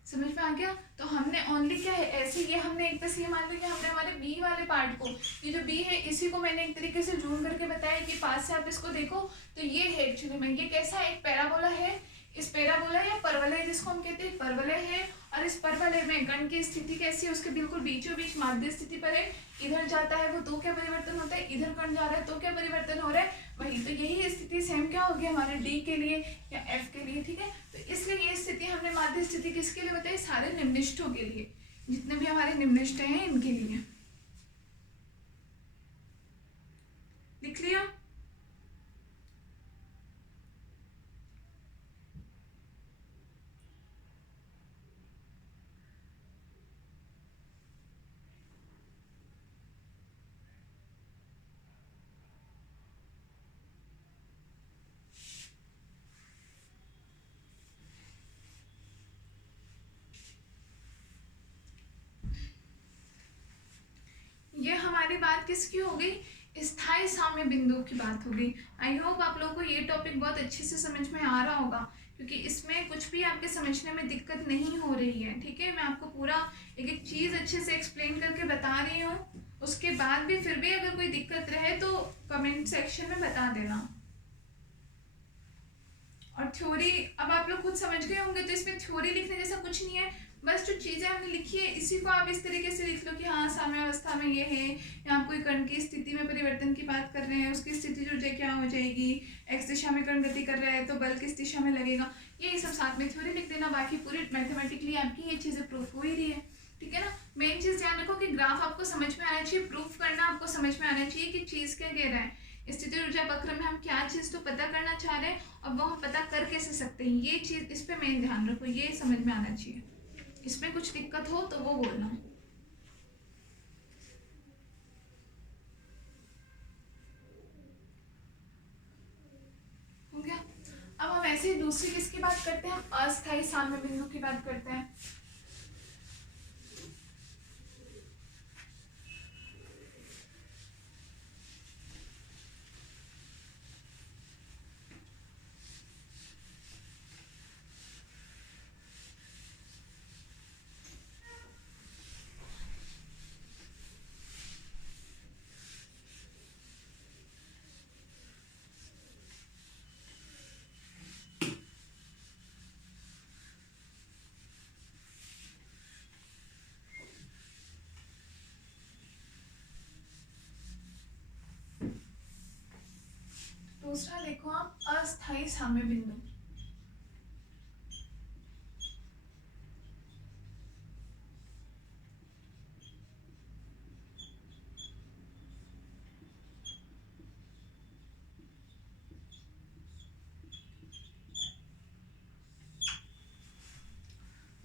समझ में आ गया। तो हमने ओनली क्या है ऐसे, ये हमने एक बस ये मान लो कि हमने हमारे बी वाले पार्ट को, ये जो बी है इसी को मैंने एक तरीके से जूम करके बताया कि पास से आप इसको देखो तो ये है एक्चुअली में, ये कैसा है, एक पैराबोला है, इस पैराबोला या परवलय जिसको हम कहते हैं परवलय है, और इस परवलय में कण की स्थिति कैसी है, उसके बिल्कुल बीचों बीच माध्य स्थिति पर है, इधर जाता है वो तो क्या परिवर्तन होता है, इधर कण जा रहा है तो क्या परिवर्तन हो रहा है वही। तो यही स्थिति सेम क्या होगी हमारे डी के लिए या एफ के लिए, ठीक है। तो इसलिए ये स्थिति हमने माध्य स्थिति किसके लिए बताई, सारे निम्निष्ठों के लिए, जितने भी हमारे निम्निष्ठ हैं इनके लिए। लिख लिया। ये हमारी बात किसकी हो गई, स्थायी साम्य बिंदु की बात हो गई। आई होप आप लोगों को ये टॉपिक बहुत अच्छे से समझ में आ रहा होगा, क्योंकि इसमें कुछ भी आपके समझने में दिक्कत नहीं हो रही है। ठीक है, मैं आपको पूरा एक एक चीज़ अच्छे से एक्सप्लेन करके बता रही हूँ। उसके बाद भी फिर भी अगर कोई दिक्कत रहे तो कमेंट सेक्शन में बता देना। और थ्योरी अब आप लोग खुद समझ गए होंगे, तो इसमें थ्योरी लिखने जैसा कुछ नहीं है। बस जो चीज़ें हमने लिखी है इसी को आप इस तरीके से लिख लो कि हाँ साम्यावस्था में ये है, यहाँ कोई कण की स्थिति में परिवर्तन की बात कर रहे हैं, उसकी स्थिति जो क्या हो जाएगी, एक्स दिशा में कण गति कर रहा है तो बल किस दिशा में लगेगा, ये सब साथ में थ्योरी लिख देना। बाकी पूरी मैथमेटिकली आपकी ये चीज़ें प्रूफ हो ही रही है। ठीक है ना, मेन चीज़ ध्यान रखो कि ग्राफ आपको समझ में आना चाहिए, प्रूफ करना आपको समझ में आना चाहिए कि चीज़ क्या कह रहा है, स्थिति ऊर्जा वक्र में हम क्या चीज़ तो पता करना चाह रहे हैं और वो हम पता कर कैसे सकते हैं, ये चीज़ इस पे मेन ध्यान रखो, ये समझ में आना चाहिए। इसमें कुछ दिक्कत हो तो वो बोलना। हो गया। अब हम ऐसे ही दूसरी किसकी बात करते हैं, अस्थायी साम्य बिंदु की बात करते हैं। दूसरा देखो आप, अस्थायी साम्य बिंदु।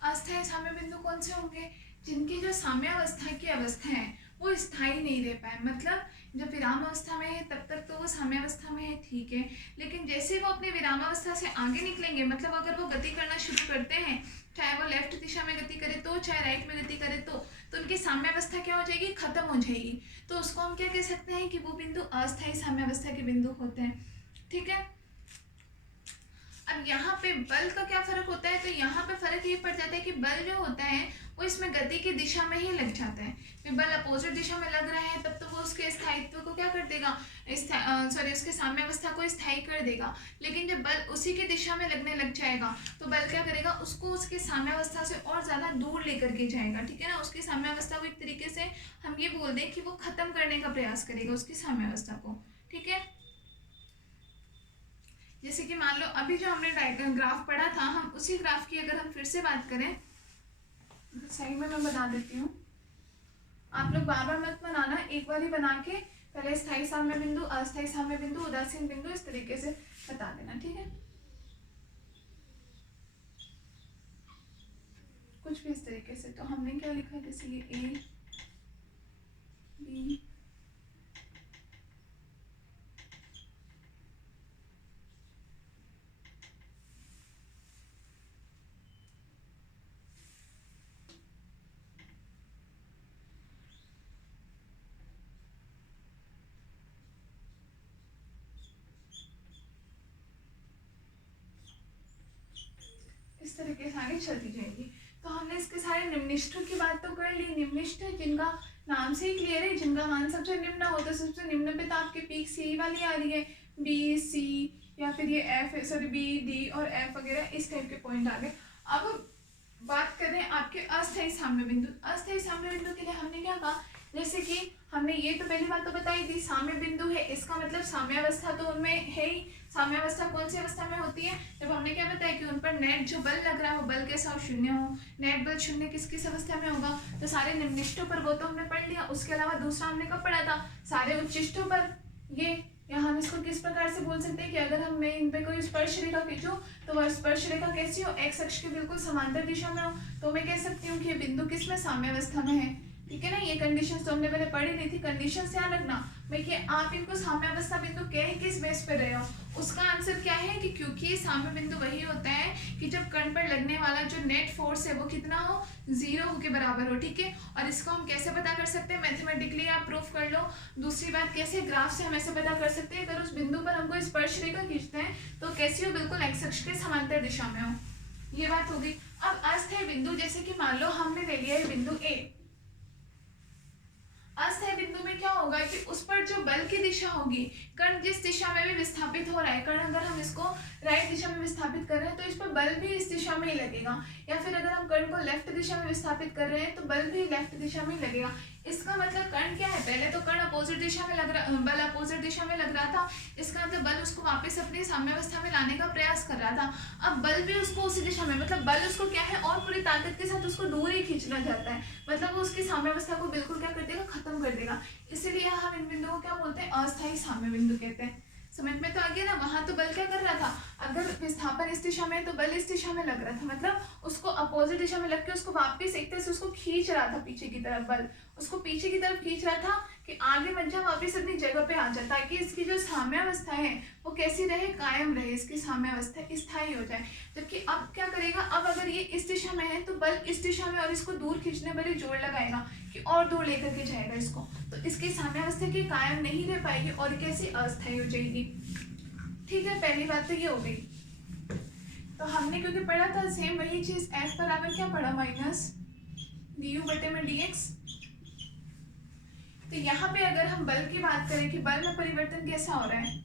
अस्थायी साम्य बिंदु कौन से होंगे, जिनकी जो साम्यावस्था की अवस्था है वो स्थायी नहीं रह पाए। मतलब जब विराम अवस्था में है तब तक तो वो साम्यावस्था में है, ठीक है, लेकिन जैसे वो अपने विरामावस्था से आगे निकलेंगे, मतलब अगर वो गति करना शुरू करते हैं, चाहे वो लेफ्ट दिशा में गति करे तो चाहे राइट में गति करे तो उनकी साम्यावस्था क्या हो जाएगी, खत्म हो जाएगी। तो उसको हम क्या कह सकते हैं कि वो बिंदु अस्थायी साम्यावस्था के बिंदु होते हैं। ठीक है, अब यहाँ पे बल का क्या फर्क होता है, तो यहाँ पे फर्क ये पड़ जाता है कि बल जो होता है वो इसमें गति की दिशा में ही लग जाता है। बल अपोजिट दिशा में लग रहा है तब तो वो उसके स्थायित्व को क्या कर देगा, उसके साम्यावस्था को स्थायी कर देगा। लेकिन जब बल उसी की दिशा में लगने लग जाएगा तो बल क्या करेगा, उसको उसके साम्यावस्था से और ज़्यादा दूर लेकर के जाएगा। ठीक है ना, उसकी साम्यावस्था को एक तरीके से हम ये बोल दें कि वो खत्म करने का प्रयास करेगा उसकी साम्यावस्था को। ठीक है, जैसे कि मान लो अभी जो हमने ग्राफ पढ़ा था, हम उसी ग्राफ की अगर हम फिर से बात करें, सही में मैं बता देती हूँ, आप लोग बार बार मत बनाना, एक बार ही बना के पहले स्थायी साम्य बिंदु, अस्थायी साम्य बिंदु, उदासीन बिंदु इस तरीके से बता देना। ठीक है, कुछ भी इस तरीके से। तो हमने क्या लिखा, जैसे ये ए बी इस तरीके से आगे चलती जाएगी। तो हमने इसके सारे निम्निष्ठों की बात तो कर ली। निम्निष्ठ जिनका नाम से ही क्लियर है, जिनका मान सबसे निम्न होता है, सबसे निम्न पे तो आपके पीक सी वाली आ रही है, बी सी या फिर ये एफ, सॉरी बी डी और एफ वगैरह इस टाइप के पॉइंट आ गए। अब बात कर रहे हैं आपके अस्थायी साम्य बिंदु। अस्थायी साम्य बिंदु के लिए हमने क्या कहा, जैसे कि हमने ये तो पहली बात तो बताई थी, साम्य बिंदु है, इसका मतलब साम्यावस्था तो उनमें है ही। साम्यावस्था कौन सी अवस्था में होती है, जब हमने क्या बताया कि उन पर नेट जो बल लग रहा है वो बल कैसा हो, शून्य हो। नेट बल शून्य किस किस अवस्था में होगा, तो सारे निम्निष्ठों पर वो तो हमने पढ़ लिया। उसके अलावा दूसरा हमने कब पढ़ा था, सारे उच्चिष्टों पर। ये या हम इसको किस प्रकार से बोल सकते हैं कि अगर हम मैं इन पे कोई स्पर्श रेखा खींचूं तो वह स्पर्श रेखा कैसी हो, एक्स अक्ष के बिल्कुल समांतर दिशा में हो, तो मैं कह सकती हूँ कि ये बिंदु किस में, साम्यावस्था में है। ठीक है ना। ये कंडीशन तो हमने पहले पढ़ी नहीं थी। कंडीशन ध्यान रखना भाई कि आप इनको साम्यावस्था बिंदु कह किस बेस पे रहे हो। उसका आंसर क्या है कि क्योंकि साम्य बिंदु वही होता है कि जब कण पर लगने वाला जो नेट फोर्स है वो कितना हो, 0 के बराबर हो। ठीक है, और इसको हम कैसे पता कर सकते हैं, मैथमेटिकली आप प्रूफ कर लो। दूसरी बात कैसे, ग्राफ से हम ऐसे पता कर सकते हैं अगर उस बिंदु पर हमको स्पर्श रेखा खींचते हैं तो कैसी हो, बिल्कुल एक्स अक्ष के समांतर दिशा में हो। ये बात हो गई। अब अस्थायी बिंदु, जैसे कि मान लो हमने ले लिया है बिंदु ए। अस्थायी बिंदु में क्या होगा कि उस पर जो बल की दिशा होगी, कण जिस दिशा में भी विस्थापित हो रहा है, कण अगर हम इसको राइट दिशा में विस्थापित कर रहे हैं तो इस पर बल भी इस दिशा में ही लगेगा, या फिर अगर हम कण को लेफ्ट दिशा में विस्थापित कर रहे हैं तो बल भी लेफ्ट दिशा में ही लगेगा। इसका मतलब कण क्या है, पहले तो कण अपोजिट दिशा में लग रहा, बल अपोजिट दिशा में लग रहा था, इसका मतलब बल उसको वापस अपनी साम्यावस्था में लाने का प्रयास कर रहा था। अब बल भी उसको उसी दिशा में, मतलब बल उसको क्या है और पूरी ताकत के साथ उसको दूर ही खींचना चाहता है, मतलब वो उसकी साम्यावस्था को बिल्कुल क्या कर देगा, खत्म कर देगा। इसीलिए हम इन बिंदुओं को क्या बोलते हैं, अस्थायी साम्य बिंदु कहते हैं। समझ में तो आ गया ना। वहां तो बल क्या कर रहा था, अगर विस्थापन इस दिशा में तो बल इस दिशा में लग रहा था, मतलब उसको अपोजिट दिशा में लग के उसको वापस एक तरह से उसको खींच रहा था पीछे की तरफ, बल उसको पीछे की तरफ खींच रहा था कि आगे मत जा, वापस अपनी जगह पे आ जाए, ताकि इसकी जो साम्यावस्था है वो कैसी रहे, कायम रहे, इसकी साम्यावस्था स्थायी हो जाए। जबकि अब क्या करेगा, अब अगर ये इस दिशा में है तो बल इस दिशा में और इसको दूर खींचने पर ही जोर लगाएगा कि और दूर लेकर के जाएगा इसको, तो इसकी साम्यावस्था की कायम नहीं रह पाएगी और कैसी अस्थायी हो जाएगी। ठीक है, पहली बात तो ये हो गई। तो हमने क्योंकि पढ़ा था सेम वही चीज, एफ बराबर क्या पढ़ा, माइनस डी यू बटे में डी एक्स। तो यहाँ पे अगर हम बल की बात करें कि बल में परिवर्तन कैसा हो रहा है,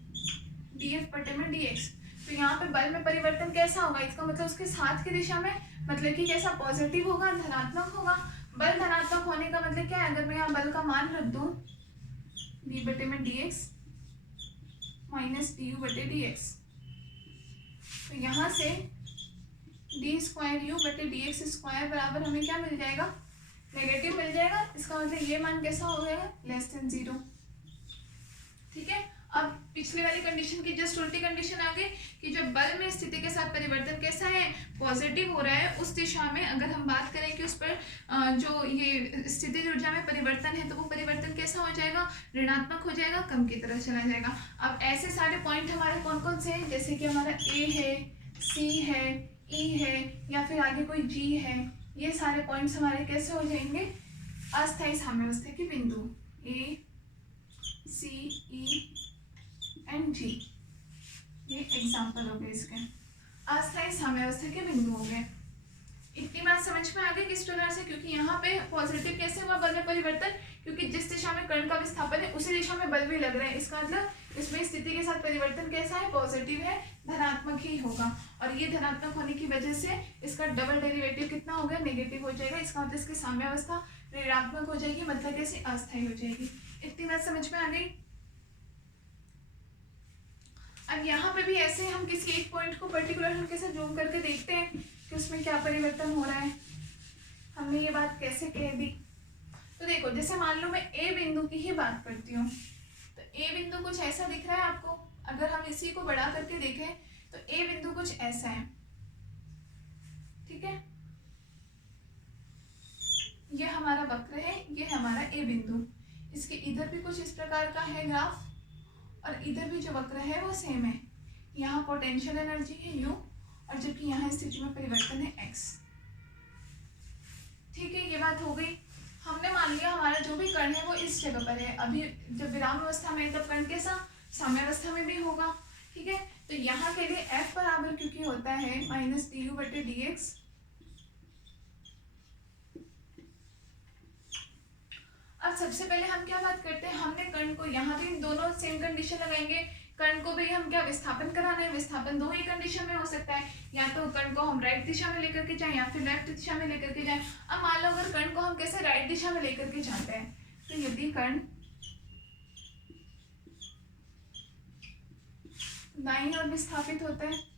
डी एफ बटे में डी एक्स, तो यहाँ पे बल में परिवर्तन कैसा होगा, इसका मतलब उसके साथ की दिशा में, मतलब कि कैसा, पॉजिटिव होगा, धनात्मक होगा। बल धनात्मक होने का मतलब क्या है, अगर मैं यहाँ बल का मान रख दूं डी बटे में D x minus D you बटे डी एक्स, तो यहाँ से डी स्क्वायर यू बटे डी एक्स स्क्वायर बराबर हमें क्या मिल जाएगा, नेगेटिव मिल जाएगा। इसका मतलब ये मान कैसा हो जाएगा, लेस देन 0। ठीक है, अब पिछले वाली कंडीशन की जस्ट उल्टी कंडीशन आ गई कि जब बल में स्थिति के साथ परिवर्तन कैसा है, पॉजिटिव हो रहा है, उस दिशा में अगर हम बात करें कि उस पर जो ये स्थितिज ऊर्जा में परिवर्तन है तो वो परिवर्तन कैसा हो जाएगा, ऋणात्मक हो जाएगा, कम की तरफ चला जाएगा। अब ऐसे सारे पॉइंट हमारे कौन कौन से हैं, जैसे कि हमारा ए है, सी है, ई है, या फिर आगे कोई जी है, ये सारे पॉइंट्स हमारे कैसे हो जाएंगे, अस्थायी साम्यावस्था के बिंदु, ए सी ई एंड जी, ये एग्जाम्पल हो गए इसके, अस्थायी साम्यावस्था के बिंदु हो गए। इतनी बात समझ में आ गई किस प्रकार से, क्योंकि यहाँ पे पॉजिटिव कैसे हुआ बल में परिवर्तन, क्योंकि जिस दिशा में कण का विस्थापन है उसी दिशा में बल भी लग रहे हैं, इसका मतलब इसमें स्थिति के साथ परिवर्तन कैसा है, पॉजिटिव है, धनात्मक ही होगा, और ये धनात्मक होने की वजह से इसका डबल डेरिवेटिव कितना हो गया, नेगेटिव हो जाएगा, इसका मतलब इसकी साम्यावस्था ऋणात्मक हो जाएगी, मतलब कैसे, अस्थायी हो जाएगी। इतनी बात समझ में आ गई। अब यहाँ पे भी ऐसे हम किसी एक पॉइंट को पर्टिकुलर हम कैसे जूम करके देखते हैं कि उसमें क्या परिवर्तन हो रहा है, हमने ये बात कैसे कह दी। तो देखो, जैसे मान लो मैं ए बिंदु की ही बात करती हूँ, तो ए बिंदु कुछ ऐसा दिख रहा है आपको, अगर हम इसी को बढ़ा करके देखें तो ए बिंदु कुछ ऐसा है। ठीक है, ये हमारा वक्र है, ये हमारा ए बिंदु, इसके इधर भी कुछ इस प्रकार का है ग्राफ, और इधर भी जो वक्र है वो सेम है। यहाँ पोटेंशियल एनर्जी है U, और जबकि यहाँ स्थिति में परिवर्तन है x। ठीक है, ये बात हो गई। हमने मान लिया हमारा जो भी कण है वो इस जगह पर है, अभी जब विराम अवस्था में तब कण कैसा, साम्यावस्था में भी होगा। ठीक है, तो यहाँ के लिए F बराबर क्योंकि होता है माइनस डी यू बटे डी एक्स। अब सबसे पहले हम क्या बात करते हैं, हमने कण को, यहाँ भी दोनों सेम कंडीशन लगाएंगे, कण को भी हम क्या विस्थापन कराना है, विस्थापन दो ही कंडीशन में हो सकता है, या तो कण को हम राइट दिशा में लेकर के जाएं या फिर लेफ्ट दिशा में लेकर के जाएं। अब मान लो अगर कण को हम कैसे राइट दिशा में लेकर के जाते हैं, तो यदि कण दाईं ओर विस्थापित होता है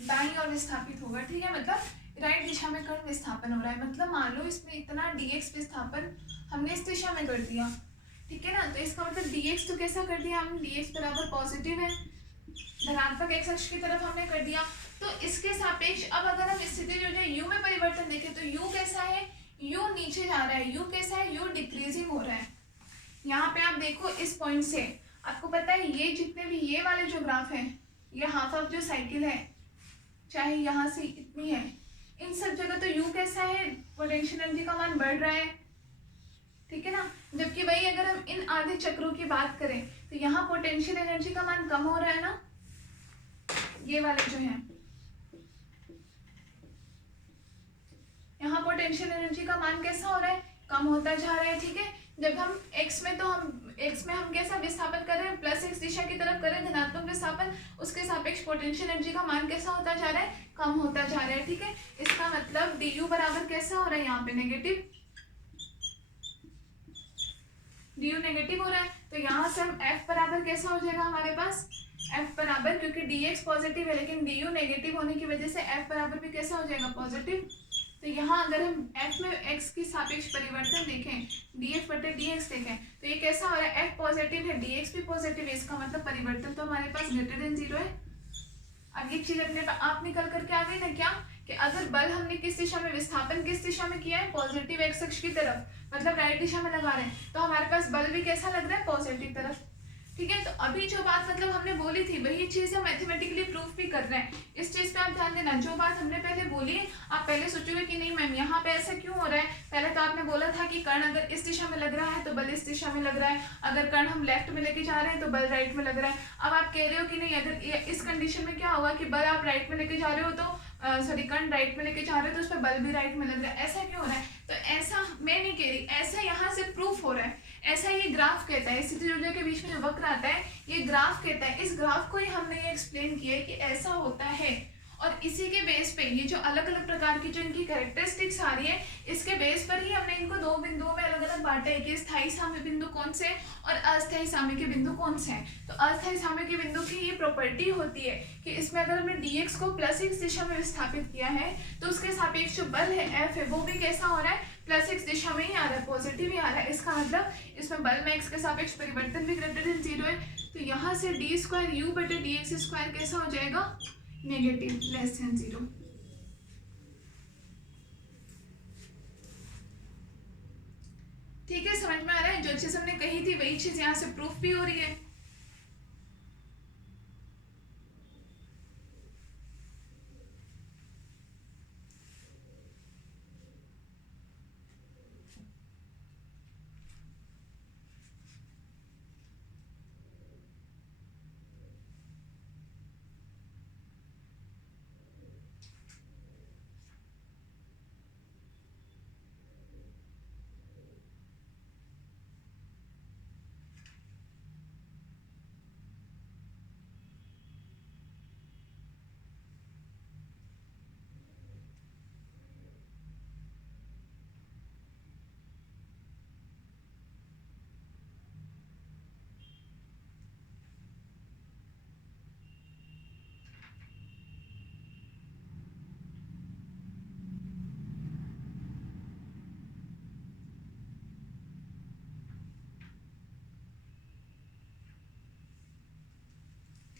दाईं ओर विस्थापित होगा। ठीक है, मतलब राइट दिशा में कण विस्थापन हो रहा है, मतलब मान लो इसमें इतना dx विस्थापन हमने इस दिशा में कर दिया, ठीक है ना। तो इसका मतलब dx तो कैसा कर दिया हमने, dx बराबर पॉजिटिव है, धनात्मक x अक्ष की तरफ हमने कर दिया। तो इसके सापेक्ष अब अगर हम स्थिति जो है u में परिवर्तन देखें तो u कैसा है, u नीचे जा रहा है, u कैसा है, u डिक्रीजिंग हो रहा है। यहाँ पे आप देखो इस पॉइंट से आपको पता है ये जितने भी ये वाले जो ग्राफ है, ये हाफ ऑफ जो साइकिल है, चाहे यहाँ से इतनी है, इन सब जगह तो u कैसा है, पोटेंशियल एनर्जी का मान बढ़ रहा है, ठीक है ना। जबकि वही अगर हम इन आधे चक्रों की बात करें तो यहाँ पोटेंशियल एनर्जी का मान कम हो रहा है ना, ये वाले जो है यहाँ पोटेंशियल एनर्जी का मान कैसा हो रहा है, कम होता जा रहा है, ठीक है। जब हम x में हम कैसा विस्थापन कर रहे हैं, प्लस x दिशा की तरफ कर रहे हैं धनात्मक विस्थापन, उसके सापेक्ष पोटेंशियल एनर्जी का मान कैसा होता जा रहा है, कम होता जा रहा है, ठीक है। इसका मतलब du बराबर कैसा हो रहा है, यहाँ पे नेगेटिव, du नेगेटिव हो रहा है। तो यहाँ से हम f बराबर कैसा हो जाएगा हमारे पास, f बराबर, क्योंकि dx पॉजिटिव है लेकिन du नेगेटिव होने की वजह से f बराबर भी कैसा हो जाएगा, पॉजिटिव। तो यहाँ अगर हम f में x की सापेक्ष परिवर्तन देखें, df बटे dx देखें तो ये कैसा हो रहा है, f पॉजिटिव है, dx भी पॉजिटिव है, इसका मतलब परिवर्तन तो हमारे पास ग्रेटर देन 0 है। अब ये चीज अपने आप निकल करके आ गई ना, क्या कि अगर बल हमने किस दिशा में, विस्थापन किस दिशा में किया है, पॉजिटिव x अक्ष की तरफ, मतलब राइट दिशा में लगा रहे हैं, तो हमारे पास बल भी कैसा लग रहा है, पॉजिटिव तरफ, ठीक है। तो अभी जो बात मतलब हमने बोली थी वही चीज हम मैथमेटिकली प्रूफ भी कर रहे हैं। इस चीज पे आप ध्यान देना, जो बात हमने पहले बोली आप पहले सोचोगे कि नहीं मैम यहाँ पे ऐसा क्यों हो रहा है। पहले तो आपने बोला था कि कर्ण अगर इस दिशा में लग रहा है तो बल इस दिशा में लग रहा है, अगर कर्ण हम लेफ्ट में लेके जा रहे हैं तो बल राइट में लग रहा है। अब आप कह रहे हो कि नहीं, अगर इस कंडीशन में क्या होगा कि बल आप राइट में लेके जा रहे हो तो सॉरी कर्ण राइट में लेके जा रहे हो तो उस पर बल भी राइट में लग रहा है, ऐसा क्यों हो रहा है। तो ऐसा मैं नहीं कह रही, ऐसा यहाँ से प्रूफ हो रहा है, ऐसा ये ग्राफ कहता है, स्थिति ऊर्जा के बीच में जो वक्र आता है ये ग्राफ कहता है। इस ग्राफ को ही हमने ये एक्सप्लेन किया है कि ऐसा होता है, और इसी के बेस पे ये जो अलग अलग प्रकार की जो इनकी कैरेक्टरिस्टिक्स आ रही है, इसके बेस पर ही हमने इनको दो बिंदुओं में अलग अलग बांटा है कि स्थायी साम्य बिंदु कौन से और अस्थायी साम्य के बिंदु कौन से हैं। तो अस्थायी साम्य के बिंदु की ये प्रॉपर्टी होती है कि इसमें अगर हमने dx को प्लस x दिशा में विस्थापित किया है तो उसके सापेक्ष जो बल है F है वो भी कैसा हो रहा है, प्लस x दिशा में ही आ रहा है, पॉजिटिव ही आ रहा है। इसका मतलब इसमें बल में x के सापेक्ष परिवर्तन भी ग्रेटर देन 0 है। तो यहाँ से d स्क्वायर u बटे dx स्क्वायर कैसा हो जाएगा, नेगेटिव, लेस देन 0। ठीक है, समझ में आ रहा है, जो चीज हमने कही थी वही चीज यहाँ से प्रूफ भी हो रही है।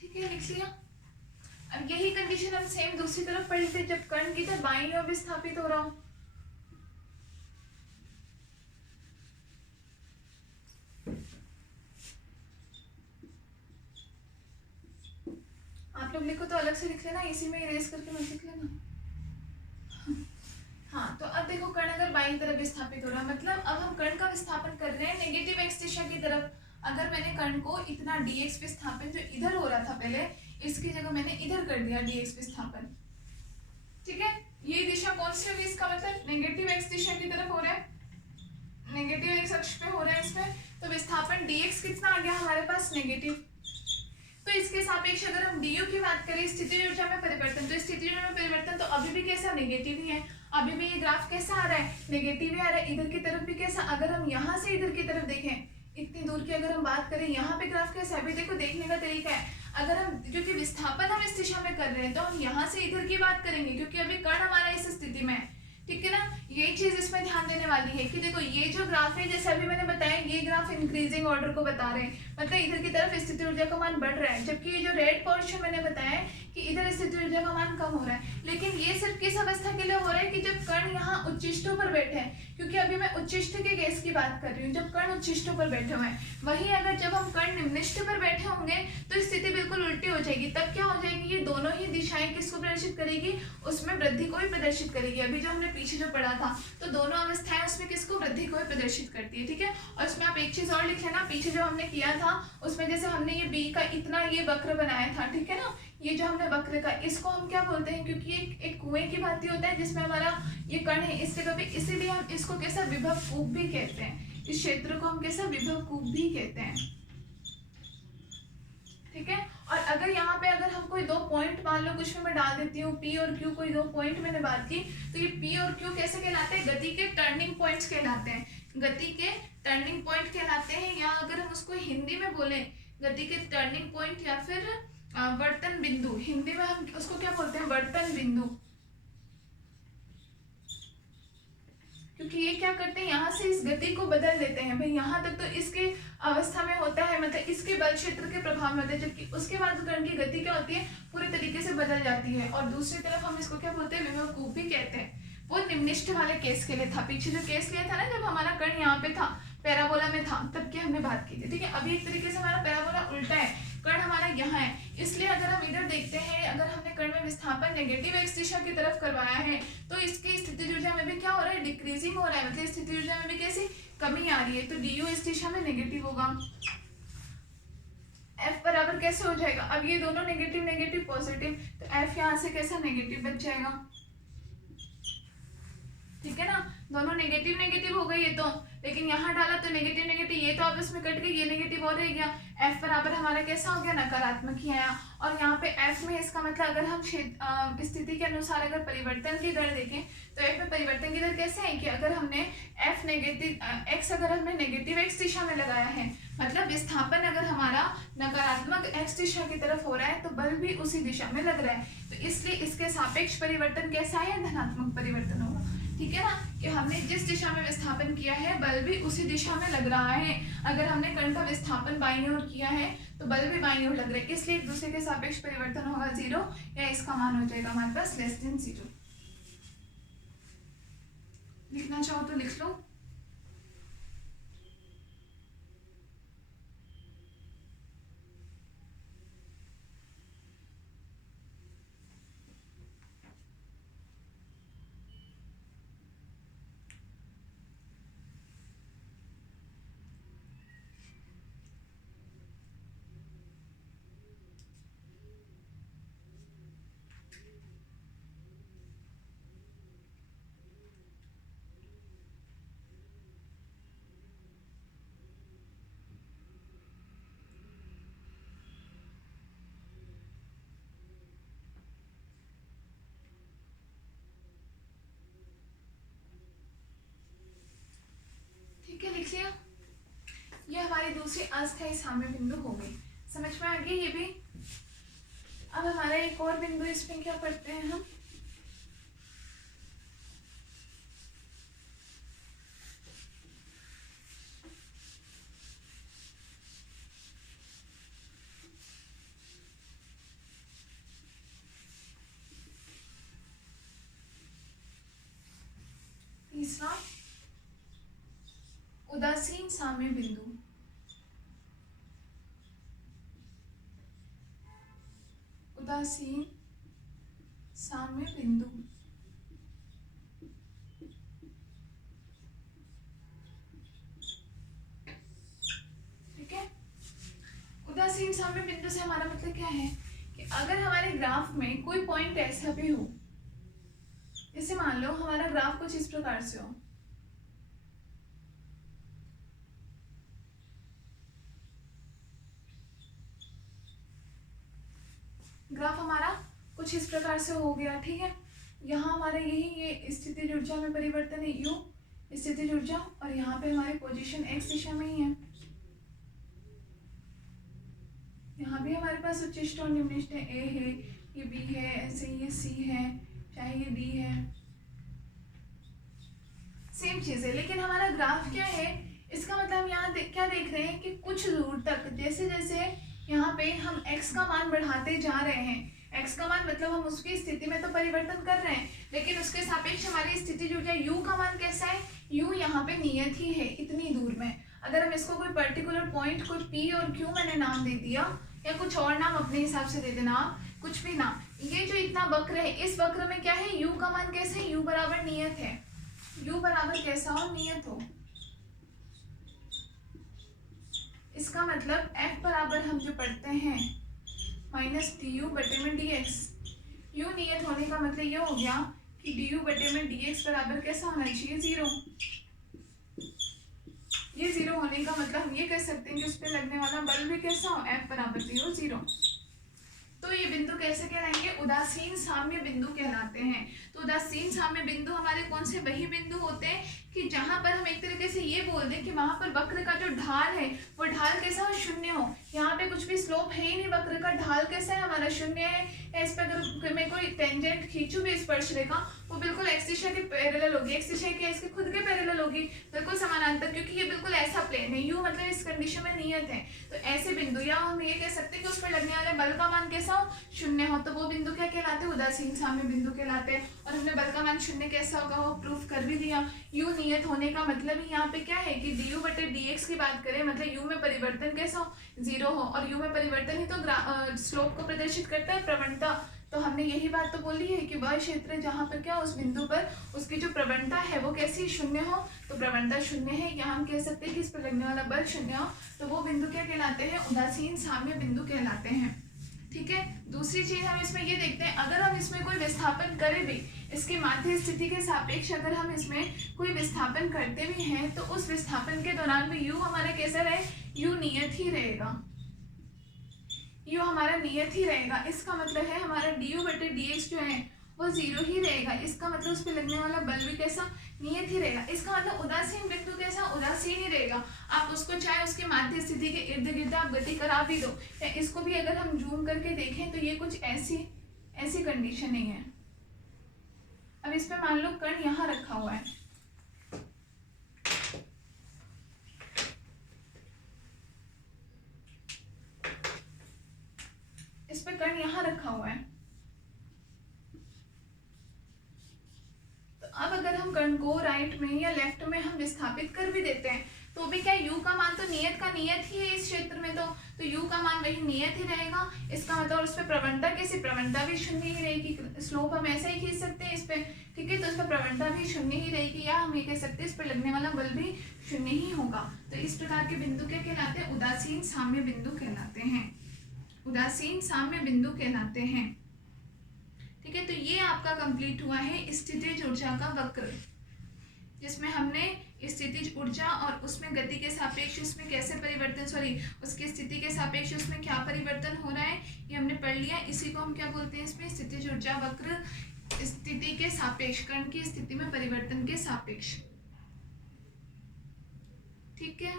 ठीक है, लिख लिया। अब यही कंडीशन हम सेम दूसरी तरफ पढ़ी थी जब कर्ण की तरफ बाईं ओर विस्थापित हो रहा हूं। आप लोग लिखो तो अलग से लिख लेना, इसी में इरेज करके मत लिख लेना। हाँ, तो अब देखो कर्ण अगर बाईं तरफ विस्थापित हो रहा है, मतलब अब हम कर्ण का विस्थापन कर रहे हैं नेगेटिव x दिशा की तरफ। अगर मैंने कर्ण को इतना dx विस्थापन जो इधर हो रहा था पहले, इसकी जगह मैंने इधर कर दिया dx विस्थापन, ठीक है। ये दिशा कौन सी होगी, इसका मतलब नेगेटिव x दिशा की तरफ हो रहा है, नेगेटिव x अक्ष पे हो रहा है इसमें। तो विस्थापन dx कितना आ गया हमारे पास, नेगेटिव। तो इसके सापेक्ष अगर हम du की बात करें, स्थिति ऊर्जा में परिवर्तन, तो स्थिति ऊर्जा में परिवर्तन तो अभी भी कैसा, नेगेटिव ही है। अभी भी ये ग्राफ कैसा आ रहा है, नेगेटिव ही आ रहा है। इधर की तरफ भी कैसा, अगर हम यहाँ से इधर की तरफ देखें, इतनी दूर की अगर हम बात करें, यहाँ पे ग्राफ कैसा है, अभी देखो देखने का तरीका है। अगर हम जो कि विस्थापन हम इस दिशा में कर रहे हैं तो हम यहाँ से इधर की बात करेंगे, क्योंकि अभी कर्ण हमारा इस स्थिति में है, ठीक है ना। ये चीज इसमें ध्यान देने वाली है कि देखो ये जो ग्राफ है, जैसे अभी मैंने बताया, ये ग्राफ इंक्रीजिंग ऑर्डर को बता रहे हैं, मतलब इधर की तरफ स्थिति ऊर्जा का मान बढ़ रहा है, जबकि ये जो रेड पोर्शन मैंने बताया है कि इधर स्थिति ऊर्जा का मान कम हो रहा है। लेकिन ये सिर्फ किस अवस्था के लिए हो रहा है कि जब कण यहाँ उच्चिष्टों पर बैठे हैं, क्योंकि अभी मैं उच्चिष्ट के केस की बात कर रही हूँ, जब कण उच्चिष्टों पर बैठे हुए हैं। वहीं अगर जब हम कण निम्निष्ट पर बैठे होंगे तो स्थिति बिल्कुल उल्टी हो जाएगी। तब क्या हो जाएगी, ये दोनों ही दिशाएं किसको प्रदर्शित करेगी, उसमें वृद्धि को भी प्रदर्शित करेगी। अभी जो हमने पीछे जो पढ़ा था, तो दोनों अवस्थाएं उसमें किसको, वृद्धि को भी प्रदर्शित करती है। ठीक है, और इसमें आप एक चीज और लिख लेना, पीछे जो हमने किया था उसमें जैसे हमने ये बी का इतना ये वक्र बनाया था, ठीक है ना, ये जो हमने वक्र का, इसको हम क्या बोलते हैं, क्योंकि एक कुएं की भांति होता है जिसमें हमारा ये कण है इस जगह पे, इसीलिए हम इसको कैसा, विभव कूप भी कहते हैं। इस क्षेत्र को हम कैसा, विभव कूप भी कहते हैं। ठीक है, और अगर यहाँ पे अगर हम कोई दो पॉइंट मान लो कुछ में मैं डाल देती हूँ, पी और क्यू, कोई दो पॉइंट मैंने बात की, तो ये पी और क्यू कैसे कहलाते हैं, गति के टर्निंग पॉइंट्स कहलाते हैं। गति के टर्निंग पॉइंट कहलाते हैं, या अगर हम उसको हिंदी में बोले गति के टर्निंग पॉइंट या फिर वर्तन बिंदु, हिंदी में हम उसको क्या बोलते हैं, वर्तन बिंदु। क्योंकि ये क्या करते हैं, यहाँ से इस गति को बदल देते हैं। भाई यहाँ तक तो इसके अवस्था में होता है, मतलब इसके बल क्षेत्र के प्रभाव में होता है, जबकि उसके बाद कण की गति क्या होती है, पूरे तरीके से बदल जाती है। और दूसरी तरफ हम इसको क्या बोलते हैं, विभव कूप भी कहते हैं। वो निम्निष्ठ वाले केस के लिए था, पीछे जो केस लिया था ना, जब हमारा कण यहाँ पे था, पैराबोला में था, तब की हमने बात की थी। ठीक है, अभी एक तरीके से हमारा पैराबोला उल्टा है, कण हमारा यहाँ है, इसलिए अगर हम इधर देखते हैं, अगर हमने कण में विस्थापन नेगेटिव एक्स दिशा की तरफ करवाया है, तो इसकी स्थिति ऊर्जा में भी क्या हो रहा है, डिक्रीजिंग हो रहा है, मतलब स्थिति ऊर्जा में भी कैसी कमी आ रही है, तो डी इस दिशा में नेगेटिव होगा। F बराबर कैसे हो जाएगा, अब ये दोनों नेगेटिव नेगेटिव पॉजिटिव, तो F यहाँ से कैसा नेगेटिव बच जाएगा। ठीक है ना, दोनों नेगेटिव नेगेटिव हो गई ये तो, लेकिन यहाँ डाला तो नेगेटिव नेगेटिव, ये तो आपस में कट गई, ये नेगेटिव और रह गया। F बराबर हमारा कैसा हो गया, नकारात्मक ही आया। और यहाँ पे F में इसका मतलब अगर हम स्थिति के अनुसार अगर परिवर्तन की दर देखें, तो F में परिवर्तन की दर कैसे है कि अगर हमने F नेगेटिव x अगर हमने नेगेटिव x दिशा में लगाया है, मतलब विस्थापन अगर हमारा नकारात्मक x दिशा की तरफ हो रहा है, तो बल भी उसी दिशा में लग रहा है, तो इसलिए इसके सापेक्ष परिवर्तन कैसा है, धनात्मक परिवर्तन होगा। ठीक है ना, कि हमने जिस दिशा में विस्थापन किया है, बल भी उसी दिशा में लग रहा है। अगर हमने कण का विस्थापन बाईं ओर किया है, तो बल भी बाईं ओर लग रहा है, इसलिए एक दूसरे के सापेक्ष परिवर्तन होगा 0, या इसका मान हो जाएगा हमारे पास <0। लिखना चाहो तो लिख लो। ठीक है, लिख लिया। ये हमारी दूसरी अस्थायी साम्य बिंदु हो गई, समझ में आ गई ये भी। अब हमारा एक और बिंदु, इसमें क्या पढ़ते हैं हम, तीसरा उदासीन साम्य बिंदु। उदासीन साम्य बिंदु, ठीक है। उदासीन साम्य बिंदु से हमारा मतलब क्या है कि अगर हमारे ग्राफ में कोई पॉइंट ऐसा भी हो, जैसे मान लो हमारा ग्राफ कुछ इस प्रकार से हो, ग्राफ हमारा कुछ इस प्रकार से हो गया, ठीक है। यहाँ हमारा यही ये स्थिति ऊर्जा में परिवर्तन है U स्थिति ऊर्जा, और यहाँ पे हमारी पोजीशन x दिशा में ही है। यहाँ भी हमारे पास उच्चिष्ट और निम्निष्ठ है, A है, ये B है, ऐसे ये C है, चाहे ये D है, सेम चीज़ है, लेकिन हमारा ग्राफ क्या है, इसका मतलब हम यहाँ क्या देख रहे हैं कि कुछ दूर तक जैसे जैसे यहाँ पे हम x का मान बढ़ाते जा रहे हैं, x का मान मतलब हम उसकी स्थिति में तो परिवर्तन कर रहे हैं, लेकिन उसके सापेक्ष हमारी स्थिति जुड़ जाए। u का मान कैसा है, u यहाँ पे नियत ही है इतनी दूर में। अगर हम इसको कोई पर्टिकुलर पॉइंट, कोई p और q मैंने नाम दे दिया, या कुछ और नाम अपने हिसाब से दे देना आप, कुछ भी नाम। ये जो इतना वक्र है, इस वक्र में क्या है, u का मान कैसे है, u बराबर नियत है, u बराबर कैसा हो, नियत हो। इसका मतलब f बराबर हम जो पढ़ते हैं माइनस डी यू बटे में डी एक्स। यू नियत होने का मतलब ये हो गया कि डी यू बटे में डी एक्स बराबर कैसा होना चाहिए, 0। ये 0 होने का मतलब हम ये कह सकते हैं कि उस पर लगने वाला बल भी कैसा हो, f बराबर 0 0। तो ये बिंदु कैसे कहलाएंगे, उदासीन साम्य बिंदु कहलाते हैं। तो उदासीन साम्य बिंदु हमारे कौन से, वही बिंदु होते हैं कि जहां पर हम एक तरीके से ये बोल दें कि वहां पर वक्र का जो ढाल है वो ढाल कैसा हो, शून्य हो। यहाँ पे कुछ भी स्लोप है ही नहीं, वक्र का ढाल कैसा है, हमारा शून्य है। इस पर अगर मैं कोई टेंजेंट खींचू भी स्पर्श रेखा, वो बिल्कुल एक्स दिशा के पैरेलल होगी, एक्स दिशा के इसके खुद के पैरेलल होगी, बिल्कुल समानांतर, क्योंकि ये बिल्कुल ऐसा प्लेन है। यू मतलब इस कंडीशन में नियत है। तो ऐसे बिंदु, या हम ये कह सकते हैं कि उस पर लगने वाले बल का मान कैसा हो, शून्य हो, तो वो बिंदु क्या कहलाते हैं, उदासीन साम्य बिंदु कहलाते हैं। और हमने बल का मान शून्य कैसा होगा वो प्रूफ कर भी दिया। यू नियत होने का मतलब ही यहाँ पे क्या है कि डी यू बटे डी एक्स की बात करें, मतलब यू में परिवर्तन कैसा हो, 0 हो, और यू में परिवर्तन ही तो स्लोप को प्रदर्शित करता है, प्रवणता। तो हमने यही बात तो बोली है कि वह क्षेत्र जहाँ पर क्या, उस बिंदु पर उसकी जो प्रवणता है वो कैसी, शून्य हो। तो प्रवणता शून्य है, यहाँ हम कह सकते हैं कि इस पर लगने वाला बल शून्य हो, तो वो बिंदु क्या कहलाते हैं, उदासीन साम्य बिंदु कहलाते हैं। ठीक है। दूसरी चीज हम इसमें ये देखते हैं, अगर हम इसमें कोई विस्थापन करें भी, इसके माध्य स्थिति के सापेक्ष अगर हम इसमें कोई विस्थापन करते भी हैं, तो उस विस्थापन के दौरान भी u हमारा कैसा रहे, u नियत ही रहेगा, u हमारा नियत ही रहेगा। इसका मतलब है हमारा du बटे dx जो है वो 0 ही रहेगा। इसका मतलब उस पर लगने वाला बल भी कैसा, नियत ही रहेगा। इसका मतलब उदासीन बिंदु कैसा, उदासीन ही रहेगा। आप उसको चाहे उसके माध्य स्थिति के इर्द गिर्द आप गति करा भी दो, या इसको भी अगर हम जूम करके देखें तो ये कुछ ऐसी कंडीशन नहीं है। अब इस पे मान लो कण यहाँ रखा हुआ है, इस पे कण यहाँ रखा हुआ है, तो अब अगर हम कण को राइट में या लेफ्ट में हम विस्थापित कर भी देते हैं, तो भी क्या, u का मान तो नियत का नियत ही है इस क्षेत्र में, तो u का मान वही नियत ही रहेगा। इसका मतलब उस पर प्रवणता कैसी, प्रवणता भी शून्य ही रहेगी। स्लोप हम ऐसे ही खींच सकते हैं इस पे, ठीक है, तो उस पर प्रवणता भी शून्य ही रहेगी, या हम ये कह सकते हैं इस पर लगने वाला बल भी शून्य ही होगा। तो इस प्रकार के बिंदु क्या कहलाते हैं, उदासीन साम्य बिंदु कहलाते हैं, उदासीन साम्य बिंदु कहलाते हैं। ठीक है, तो ये आपका कंप्लीट हुआ है स्थितिज ऊर्जा का वक्र, जिसमें हमने स्थितिज ऊर्जा और उसमें गति के सापेक्ष उसमें कैसे परिवर्तन, उसकी स्थिति के सापेक्ष उसमें क्या परिवर्तन हो रहा है ये हमने पढ़ लिया। इसी को हम क्या बोलते हैं, इसमें स्थितिज ऊर्जा वक्र, स्थिति के सापेक्ष, कण की स्थिति में परिवर्तन के सापेक्ष। ठीक है,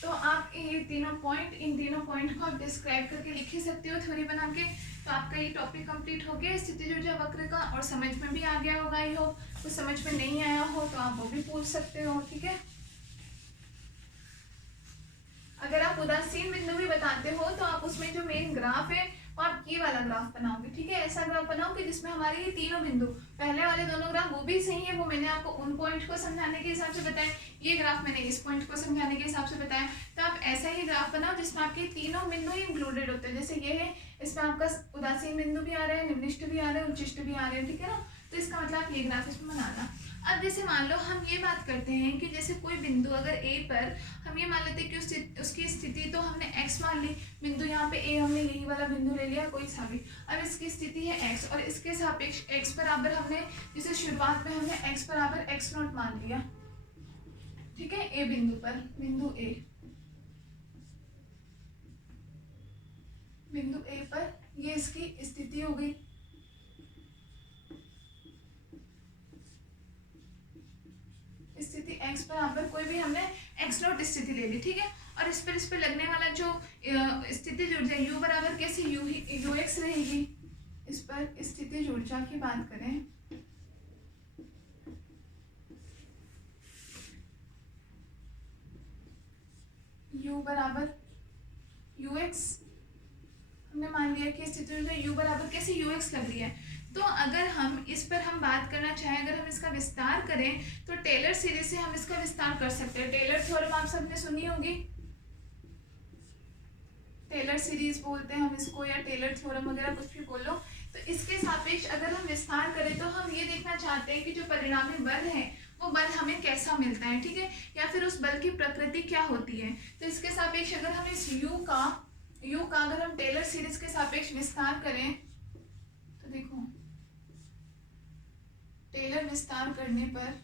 तो आप ये तीनों पॉइंट, इन तीनों पॉइंट को आप डिस्क्राइब करके लिख ही सकते हो थ्योरी बना के। तो आपका ये टॉपिक कंप्लीट हो गया स्थितिज ऊर्जा वक्र का, और समझ में भी आ गया होगा। आई होप कुछ समझ में नहीं आया हो तो आप वो भी पूछ सकते हो। ठीक है, अगर आप उदासीन बिंदु भी बताते हो तो आप उसमें जो मेन ग्राफ है वो आप ये वाला ग्राफ बनाओगे। ठीक है, ऐसा ग्राफ बनाओ कि जिसमें हमारे ये तीनों बिंदु, पहले वाले दोनों ग्राफ वो भी सही है, वो मैंने आपको उन पॉइंट को समझाने के हिसाब से बताया, ये ग्राफ मैंने इस पॉइंट को समझाने के हिसाब से बताया। तो आप ऐसा ही ग्राफ बनाओ जिसमें आपके तीनों बिंदु ही इंक्लूडेड होते हैं। जैसे ये है, इसमें आपका उदासीन बिंदु भी आ रहा है, निम्निष्ठ भी आ रहा है, उच्चिष्ट भी आ रहे हैं। ठीक है ना, तो इसका मतलब आप ये ग्राफ इसमें बनाना। अब जैसे मान लो हम ये बात करते हैं कि जैसे कोई बिंदु अगर ए पर हम ये मान लेते हैं कि उसकी स्थिति तो हमने x मान ली, बिंदु यहाँ पे ए हमने यही वाला बिंदु ले लिया कोई सा भी। अब इसकी स्थिति है x, और इसके सापेक्ष x बराबर हमने, जैसे शुरुआत में हमने x बराबर x0 मान लिया। ठीक है, ए बिंदु पर, बिंदु ए, बिंदु ए पर ये इसकी स्थिति हो गई। स्थिति x पर यहाँ पर कोई भी हमने x नॉट स्थिति ले ली, ठीक है। और इस पर लगने वाला जो स्थिति ऊर्जा u बराबर कैसे यू एक्स रहेगी। इस पर स्थिति ऊर्जा की बात करें, u बराबर यू एक्स, हमने मान लिया कि स्थिति ऊर्जा u बराबर कैसे यू एक्स लग रही है। तो अगर हम इस पर हम बात करना चाहें, अगर हम इसका विस्तार करें तो टेलर सीरीज से हम इसका विस्तार कर सकते हैं। टेलर थ्योरम आप सबने सुनी होगी, टेलर सीरीज बोलते हैं हम इसको, या टेलर थ्योरम वगैरह कुछ भी बोलो। तो इसके सापेक्ष अगर हम विस्तार करें तो हम ये देखना चाहते हैं कि जो परिणामी बल है वो बल हमें कैसा मिलता है, ठीक है, या फिर उस बल की प्रकृति क्या होती है। तो इसके सापेक्ष अगर हम इस u का अगर हम टेलर सीरीज के सापेक्ष विस्तार करें तो देखो, टेलर विस्तार करने पर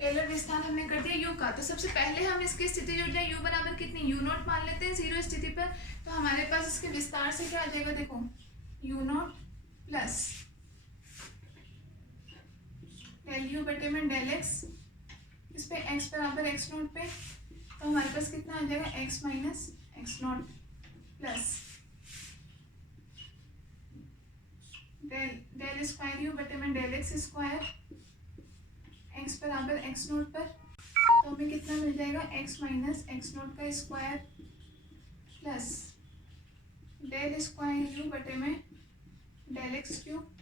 टेलर विस्तार हमने कर दिया u का। तो सबसे पहले हम इसकी स्थिति ऊर्जा u बराबर कितनी u नॉट मान लेते हैं 0 स्थिति पर। तो हमारे पास इसके विस्तार से क्या आ जाएगा, देखो u naught plus del u बटे में डेल x, इस पे x बराबर x नॉट पे, तो हमारे पास कितना आ जाएगा x minus x naught plus del square u बटे में डेल एक्स स्क्वायर, x बराबर एक्स नोट पर, तो हमें कितना मिल जाएगा x माइनस एक्स नोट का square plus del square u बटे में डेल एक्स क्यूब